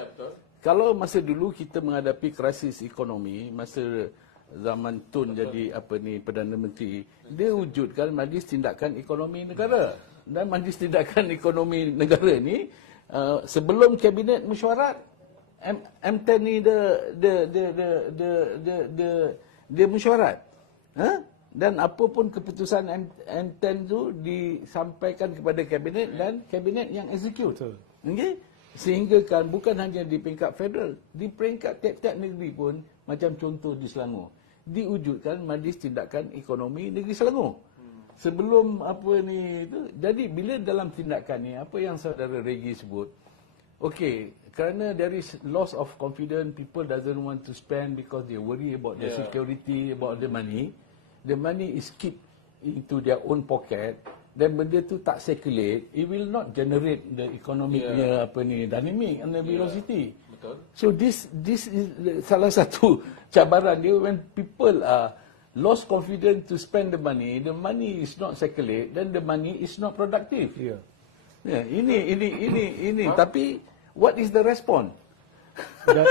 Kalau masa dulu kita menghadapi krisis ekonomi, masa zaman Tun jadi Perdana Menteri, dia wujudkan Majlis Tindakan Ekonomi Negara. Dan Majlis Tindakan Ekonomi Negara ni sebelum kabinet mesyuarat, M10 ni dia mesyuarat. Dan apa pun keputusan M10 tu disampaikan kepada kabinet dan kabinet yang execute. Okay? Sehingga kan bukan hanya di peringkat federal, di peringkat tiap-tiap negeri pun, macam contoh di Selangor, diwujudkan Majlis Tindakan Ekonomi Negeri Selangor. Sebelum jadi bila dalam tindakan ni, apa yang saudara Regi sebut, okay, kerana there is loss of confidence, people doesn't want to spend because they worry about their security, about the money is keep into their own pocket, dan benda tu tak circulate, it will not generate the economic dynamic and the velocity. Betul. So this is salah satu cabaran dia, when people are lost confidence to spend the money is not circulate, then the money is not productive. Ini tapi what is the response? Dan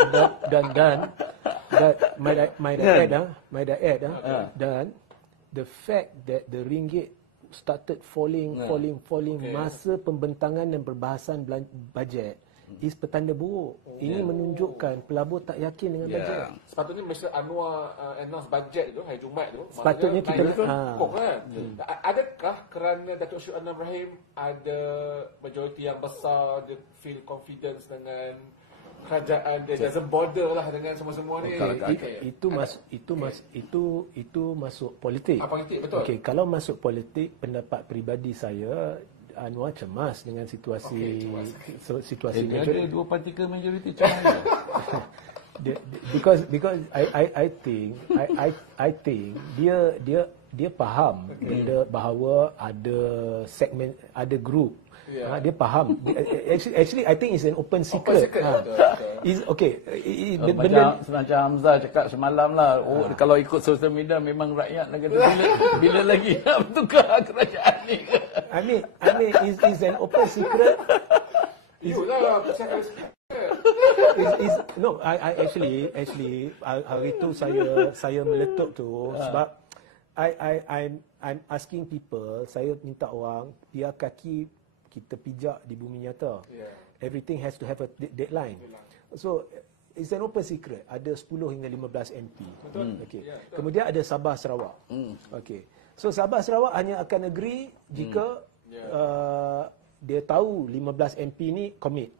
the fact that the ringgit started falling masa pembentangan dan perbahasan bajet is petanda buruk. Ini menunjukkan pelabur tak yakin dengan bajet. Sepatutnya Mr. Anwar announce bajet tu hari Jumaat tu. Sepatutnya kita kan? Adakah kerana Datuk Seri Anwar Ibrahim ada majoriti yang besar, dia feel confidence dengan kerajaan, dia doesn't bother lah dengan semua-semua ni. Itu masuk politik. Politik, betul. Okey, kalau masuk politik, pendapat peribadi saya, Anwar cemas dengan situasi Dia ada dua partikel majoriti macam mana? because I think dia faham benda bahawa ada segmen, ada group. Dia faham. Actually, I think it's an open secret. Macam Hamzah cakap semalam lah. Kalau ikut social media memang rakyat nak kata bila lagi nak bertukar kerajaan ni. I mean, it's an open secret. I actually hari tu saya meletup tu sebab I'm asking people, saya minta orang biar kaki kita pijak di bumi nyata. Everything has to have a deadline. So it's an open secret. Ada 10 hingga 15 MP. Okay. Kemudian ada Sabah Sarawak. Okay. So Sabah Sarawak hanya akan agree jika dia tahu 15 MP ni commit.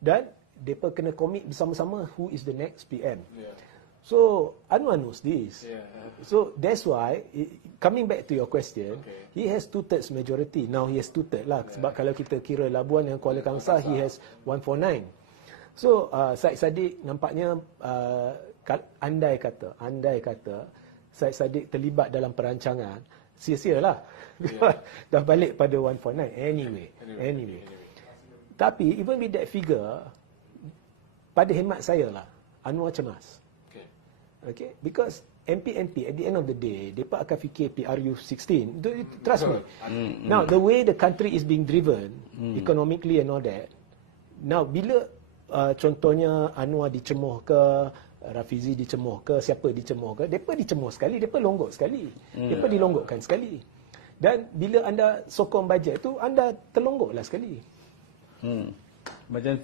Dan mereka kena commit bersama-sama who is the next PM. So Anwar knows this. So that's why, coming back to your question, he has 2/3 majority. Now he has 2/3 lah. Sebab kalau kita kira Labuan dan Kuala Kangsar, he has 149. So Syed Saddiq nampaknya andai kata Syed Saddiq terlibat dalam perancangan, sia-sialah. Dah balik pada 149 anyway. Tapi even with that figure, pada hemat saya lah, Anwar cemas. Okay, because MP at the end of the day, mereka akan fikir PRU 16. Trust me. Now, the way the country is being driven, economically and all that, now, bila contohnya Anwar dicemuh ke, Rafizi dicemuh ke, siapa dicemuh ke, mereka dicemuh sekali, mereka longgok sekali. Mereka dilonggokkan sekali. Dan bila anda sokong bajet tu, anda terlonggoklah sekali. Macam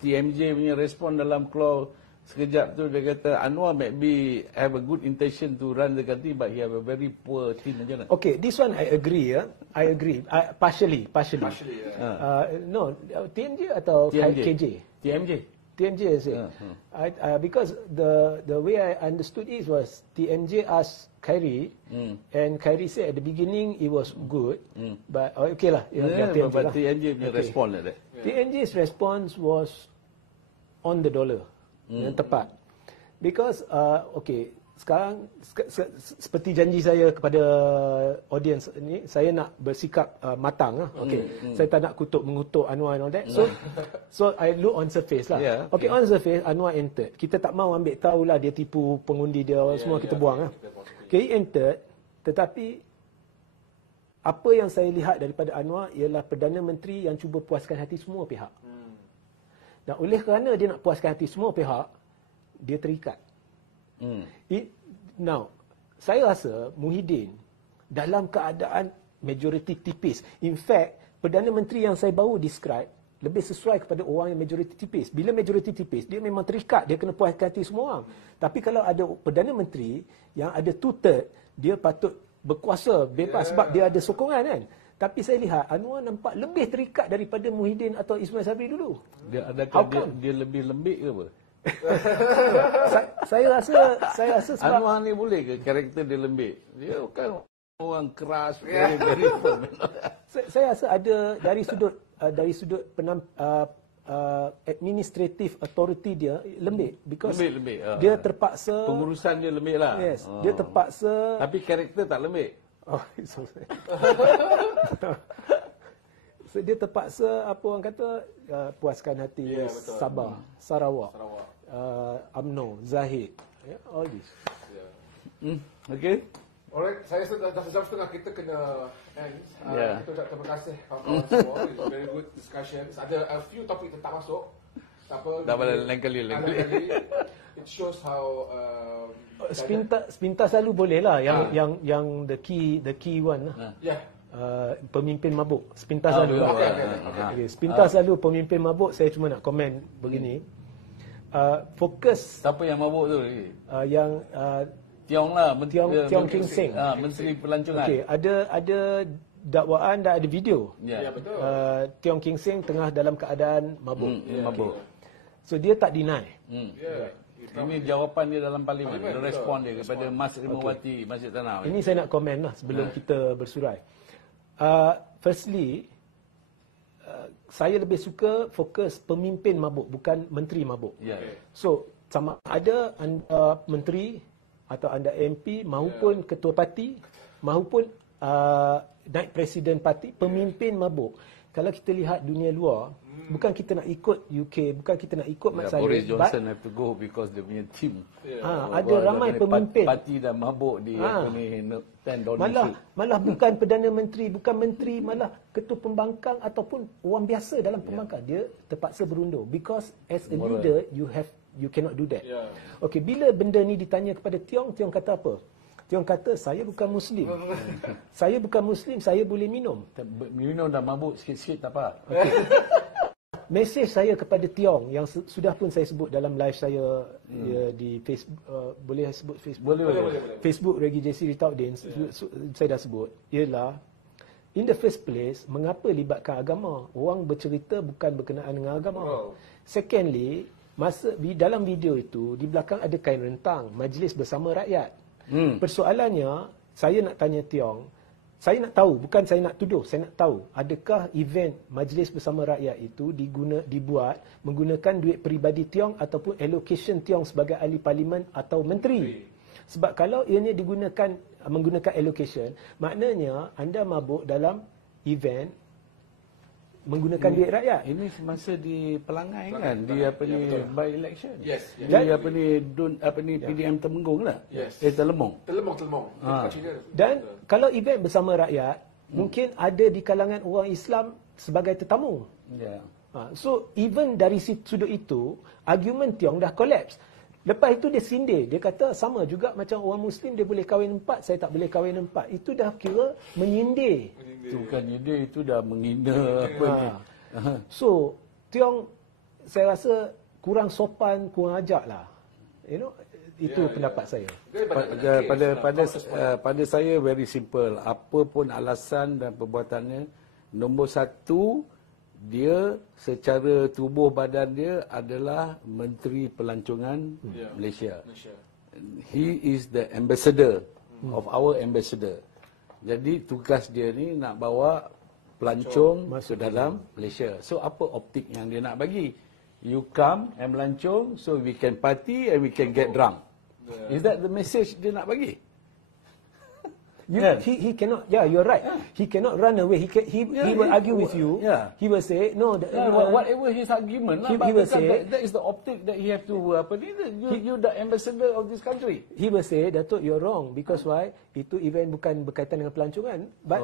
TMJ punya respon dalam clause sekejap tu, dia kata Anwar maybe have a good intention to run the country but he have a very poor team. Macam mana? Okay, this one I agree. I agree. Partially. No, TMJ atau KJ? TMJ is it? Because the way I understood it was TMJ asked Khairi, and Khairi said at the beginning it was good, but okay lah. But TMJ punya respon lah. TMJ's response was on the dollar. Yang tepat. Because sekarang seperti janji saya kepada audience ni, saya nak bersikap matang lah. Saya tak nak mengutuk Anwar and all that. So I look on surface lah. On surface Anwar entered. Kita tak mau ambil tahulah dia tipu pengundi dia, semua kita buang lah. He entered, tetapi apa yang saya lihat daripada Anwar ialah Perdana Menteri yang cuba puaskan hati semua pihak. Dan oleh kerana dia nak puaskan hati semua pihak, dia terikat. Now, saya rasa Muhyiddin dalam keadaan majoriti tipis. In fact, Perdana Menteri yang saya baru describe lebih sesuai kepada orang yang majoriti tipis. Bila majoriti tipis, dia memang terikat, dia kena puaskan hati semua orang. Tapi kalau ada Perdana Menteri yang ada 2/3, dia patut berkuasa bebas sebab dia ada sokongan kan. Tapi saya lihat Anwar nampak lebih terikat daripada Muhyiddin atau Ismail Sabri dulu. Dia lebih lembik ke apa? Saya rasa sebab Anwar ni boleh ke karakter dia lembik? Dia bukan orang keras, very firm. Saya rasa ada dari sudut administrative authority dia lembik, because lembik. Dia terpaksa, pengurusan dia lembik lah. Yes, dia terpaksa. Tapi karakter tak lembik. So, dia terpaksa orang kata puaskan hati Sabah, Sarawak, UMNO, Zahid, all this. Okay. Alright, saya dah sejam setengah kita kena end. Kita ucap terima kasih kawan-kawan semua. It's a very good discussion. Ada a few topik tak masuk. Dah lain kali. It shows how Spinta selalu boleh lah yang the key one lah. pemimpin mabuk. Sepintas lalu. Okay, sepintas lalu pemimpin mabuk, saya cuma nak komen begini. Fokus Siapa yang mabuk tu? yang Tiong lah. Tiong King Seng. Menteri Pelancongan. Okey, ada dakwaan dan ada video. Ya, betul. Tiong King Seng tengah dalam keadaan mabuk. Mabuk. So dia tak deny. Ini jawapan dia dalam parlimen. Dia respon dia kepada Mas Rimawati Masjid Tanah. Ini saya nak komen lah sebelum kita bersurai. Firstly, saya lebih suka fokus pemimpin mabuk, bukan menteri mabuk. So, sama ada anda menteri atau anda MP maupun ketua parti maupun naik presiden parti, pemimpin mabuk. Kalau kita lihat dunia luar, bukan kita nak ikut UK, bukan kita nak ikut mak saya. Boris Johnson have to go because dia punya team. Ada ramai pemimpin. Parti dah mabuk di apa ni 10 Downing Street. Malah bukan Perdana Menteri, bukan menteri, malah ketua pembangkang ataupun orang biasa dalam pembangkang, dia terpaksa berundur because as a leader you cannot do that. Okey, bila benda ni ditanya kepada Tiong kata apa? Tiong kata, saya bukan Muslim. Saya bukan Muslim, saya boleh minum. Minum dah mabuk sikit-sikit tak apa. Mesej saya kepada Tiong yang sudah pun saya sebut dalam live saya di Facebook, boleh sebut Facebook? Boleh. Facebook Regi JC Ritaudin, saya dah sebut, ialah in the first place, mengapa libatkan agama? Orang bercerita bukan berkenaan dengan agama. Secondly, di dalam video itu, di belakang ada kain rentang, majlis bersama rakyat. Persoalannya, saya nak tanya Tiong, saya nak tahu, bukan saya nak tuduh, saya nak tahu, adakah event majlis bersama rakyat itu dibuat menggunakan duit peribadi Tiong ataupun allocation Tiong sebagai ahli parlimen atau menteri? Sebab kalau ianya menggunakan allocation, maknanya anda mabuk dalam event menggunakan duit rakyat. Ini semasa di Pelangai kan, di apa ni by election. Di apa ni PDM Temenggung lah. Telemong. Dan kalau event bersama rakyat, mungkin ada di kalangan orang Islam sebagai tetamu. So even dari sudut itu, argument Tiong dah collapse. Lepas itu dia sindir. Dia kata sama juga macam orang Muslim, dia boleh kahwin 4, saya tak boleh kahwin 4. Itu dah kira menyindir. Itu bukan nyindir, itu dah menghina apa ni. So, Tiong saya rasa kurang sopan, kurang ajak lah. Itu pendapat saya. Pada saya very simple. Apa pun alasan dan perbuatannya, nombor satu, dia secara tubuh badan dia adalah Menteri Pelancongan Malaysia. He is the ambassador of our ambassador. Jadi tugas dia ni nak bawa pelancong masuk dalam Malaysia. So apa optik yang dia nak bagi? You come and melancong so we can party and we can get drunk. Is that the message dia nak bagi? He cannot. Yeah, you're right. He cannot run away. He will argue with you. He will say no. Whatever his argument, he will say that is the optic that he have to. You the ambassador of this country. He will say, Datuk, you're wrong because why? Itu event bukan berkaitan dengan pelancongan. But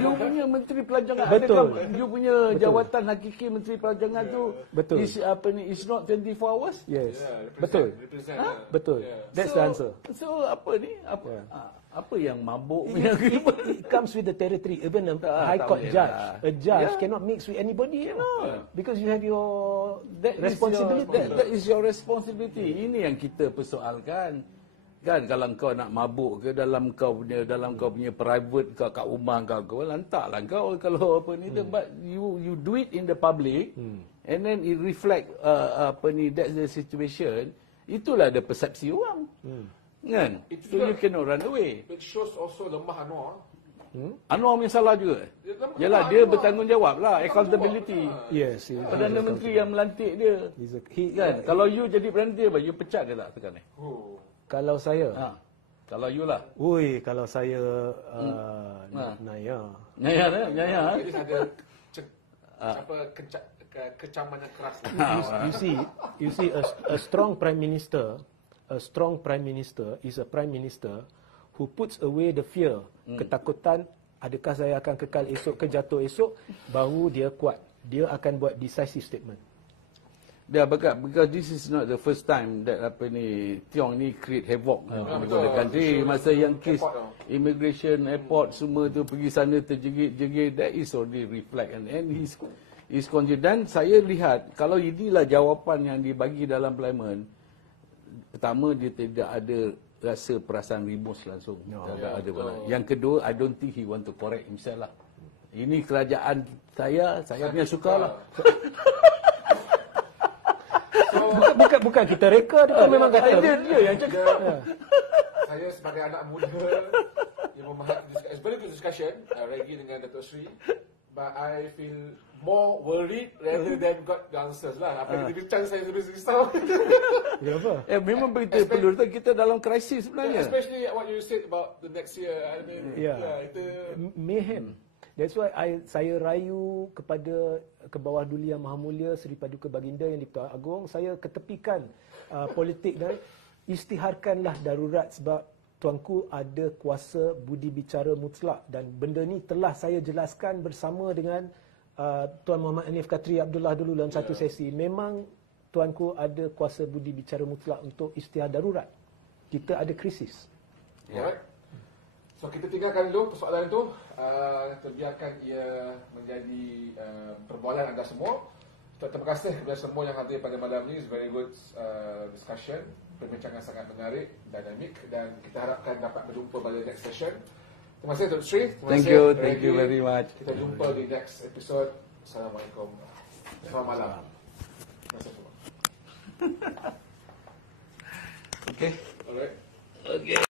you punya Menteri Pelancongan. Betul. You punya jawatan hakiki Menteri Pelancongan tu. Betul. Is not 24 hours. Yes. Betul. Betul. That's the answer. So apa ni? Apa yang mabuk? It comes with the territory. Even a high court judge, a judge cannot mix with anybody, because you have your responsibility. That is your responsibility. Ini yang kita persoalkan. Kan kalau kau nak mabuk ke dalam kau punya private kau kat rumah kau lantaklah kau kalau apa ni, but you do it in the public and then it reflect that's the situation. Itulah ada persepsi orang. Kan? So you cannot run away. It shows also lemah Anwar. Anwar punya salah juga. Yalah, dia bertanggungjawab lah. Accountability. Yes. Perdana Menteri yang melantik dia. Kan? Kalau you jadi Perdana Menteri, you pecat ke tak tekan ni? Kalau saya? Kalau you lah. Ui, kalau saya Naya. Naya. Jadi ada kecaman yang keras. You see a strong prime minister. A strong prime minister is a prime minister who puts away the fear, ketakutan, adakah saya akan kekal esok ke jatuh esok, baru dia kuat. Dia akan buat decisive statement. Dia because this is not the first time that apa ni Tiong ni create havoc di country. Masa yang kes immigration, airport semua tu pergi sana terjegit-jegit, that is already reflect and he's confident. Dan saya lihat kalau inilah jawapan yang dibagi dalam parlimen, pertama dia tidak ada rasa perasaan remorse langsung. Yang kedua, I don't think he want to correct himself lah. Ini kerajaan saya punya suka lah. Bukan kita reka, dia memang kata dia yang cakap. Saya sebagai anak muda yang memahami, it's very good discussion, Reggie dengan Datuk Sri, but I feel more worried rather than got the answers lah. Apa yang dibincang saya lebih risau. Kenapa? Memang begitu perlu, kita dalam krisis sebenarnya. Especially what you said about the next year. I mean, itu mayhem. That's why saya rayu kepada ke bawah duli Yang Maha Mulia Seri Paduka Baginda yang di-Pertuan Agong, saya ketepikan politik dan isytiharkanlah darurat sebab tuanku ada kuasa budi bicara mutlak dan benda ni telah saya jelaskan bersama dengan Tuan Muhammad Hanif Katri Abdullah dulu dalam satu sesi. Memang tuanku ada kuasa budi bicara mutlak untuk isytihar darurat. Kita ada krisis. Alright. So kita tinggalkan dulu persoalan itu, terbiarkan ia menjadi perbualan anda semua. Terima kasih kepada semua yang hadir pada malam ini. It's very good discussion, perbincangan sangat menarik, dinamik, dan kita harapkan dapat berjumpa pada next session. Terima kasih Dr. Sri. Thank you very much. Kita jumpa di next episode. Assalamualaikum. Selamat malam. Terima kasih semua. Okay. Alright. Okay.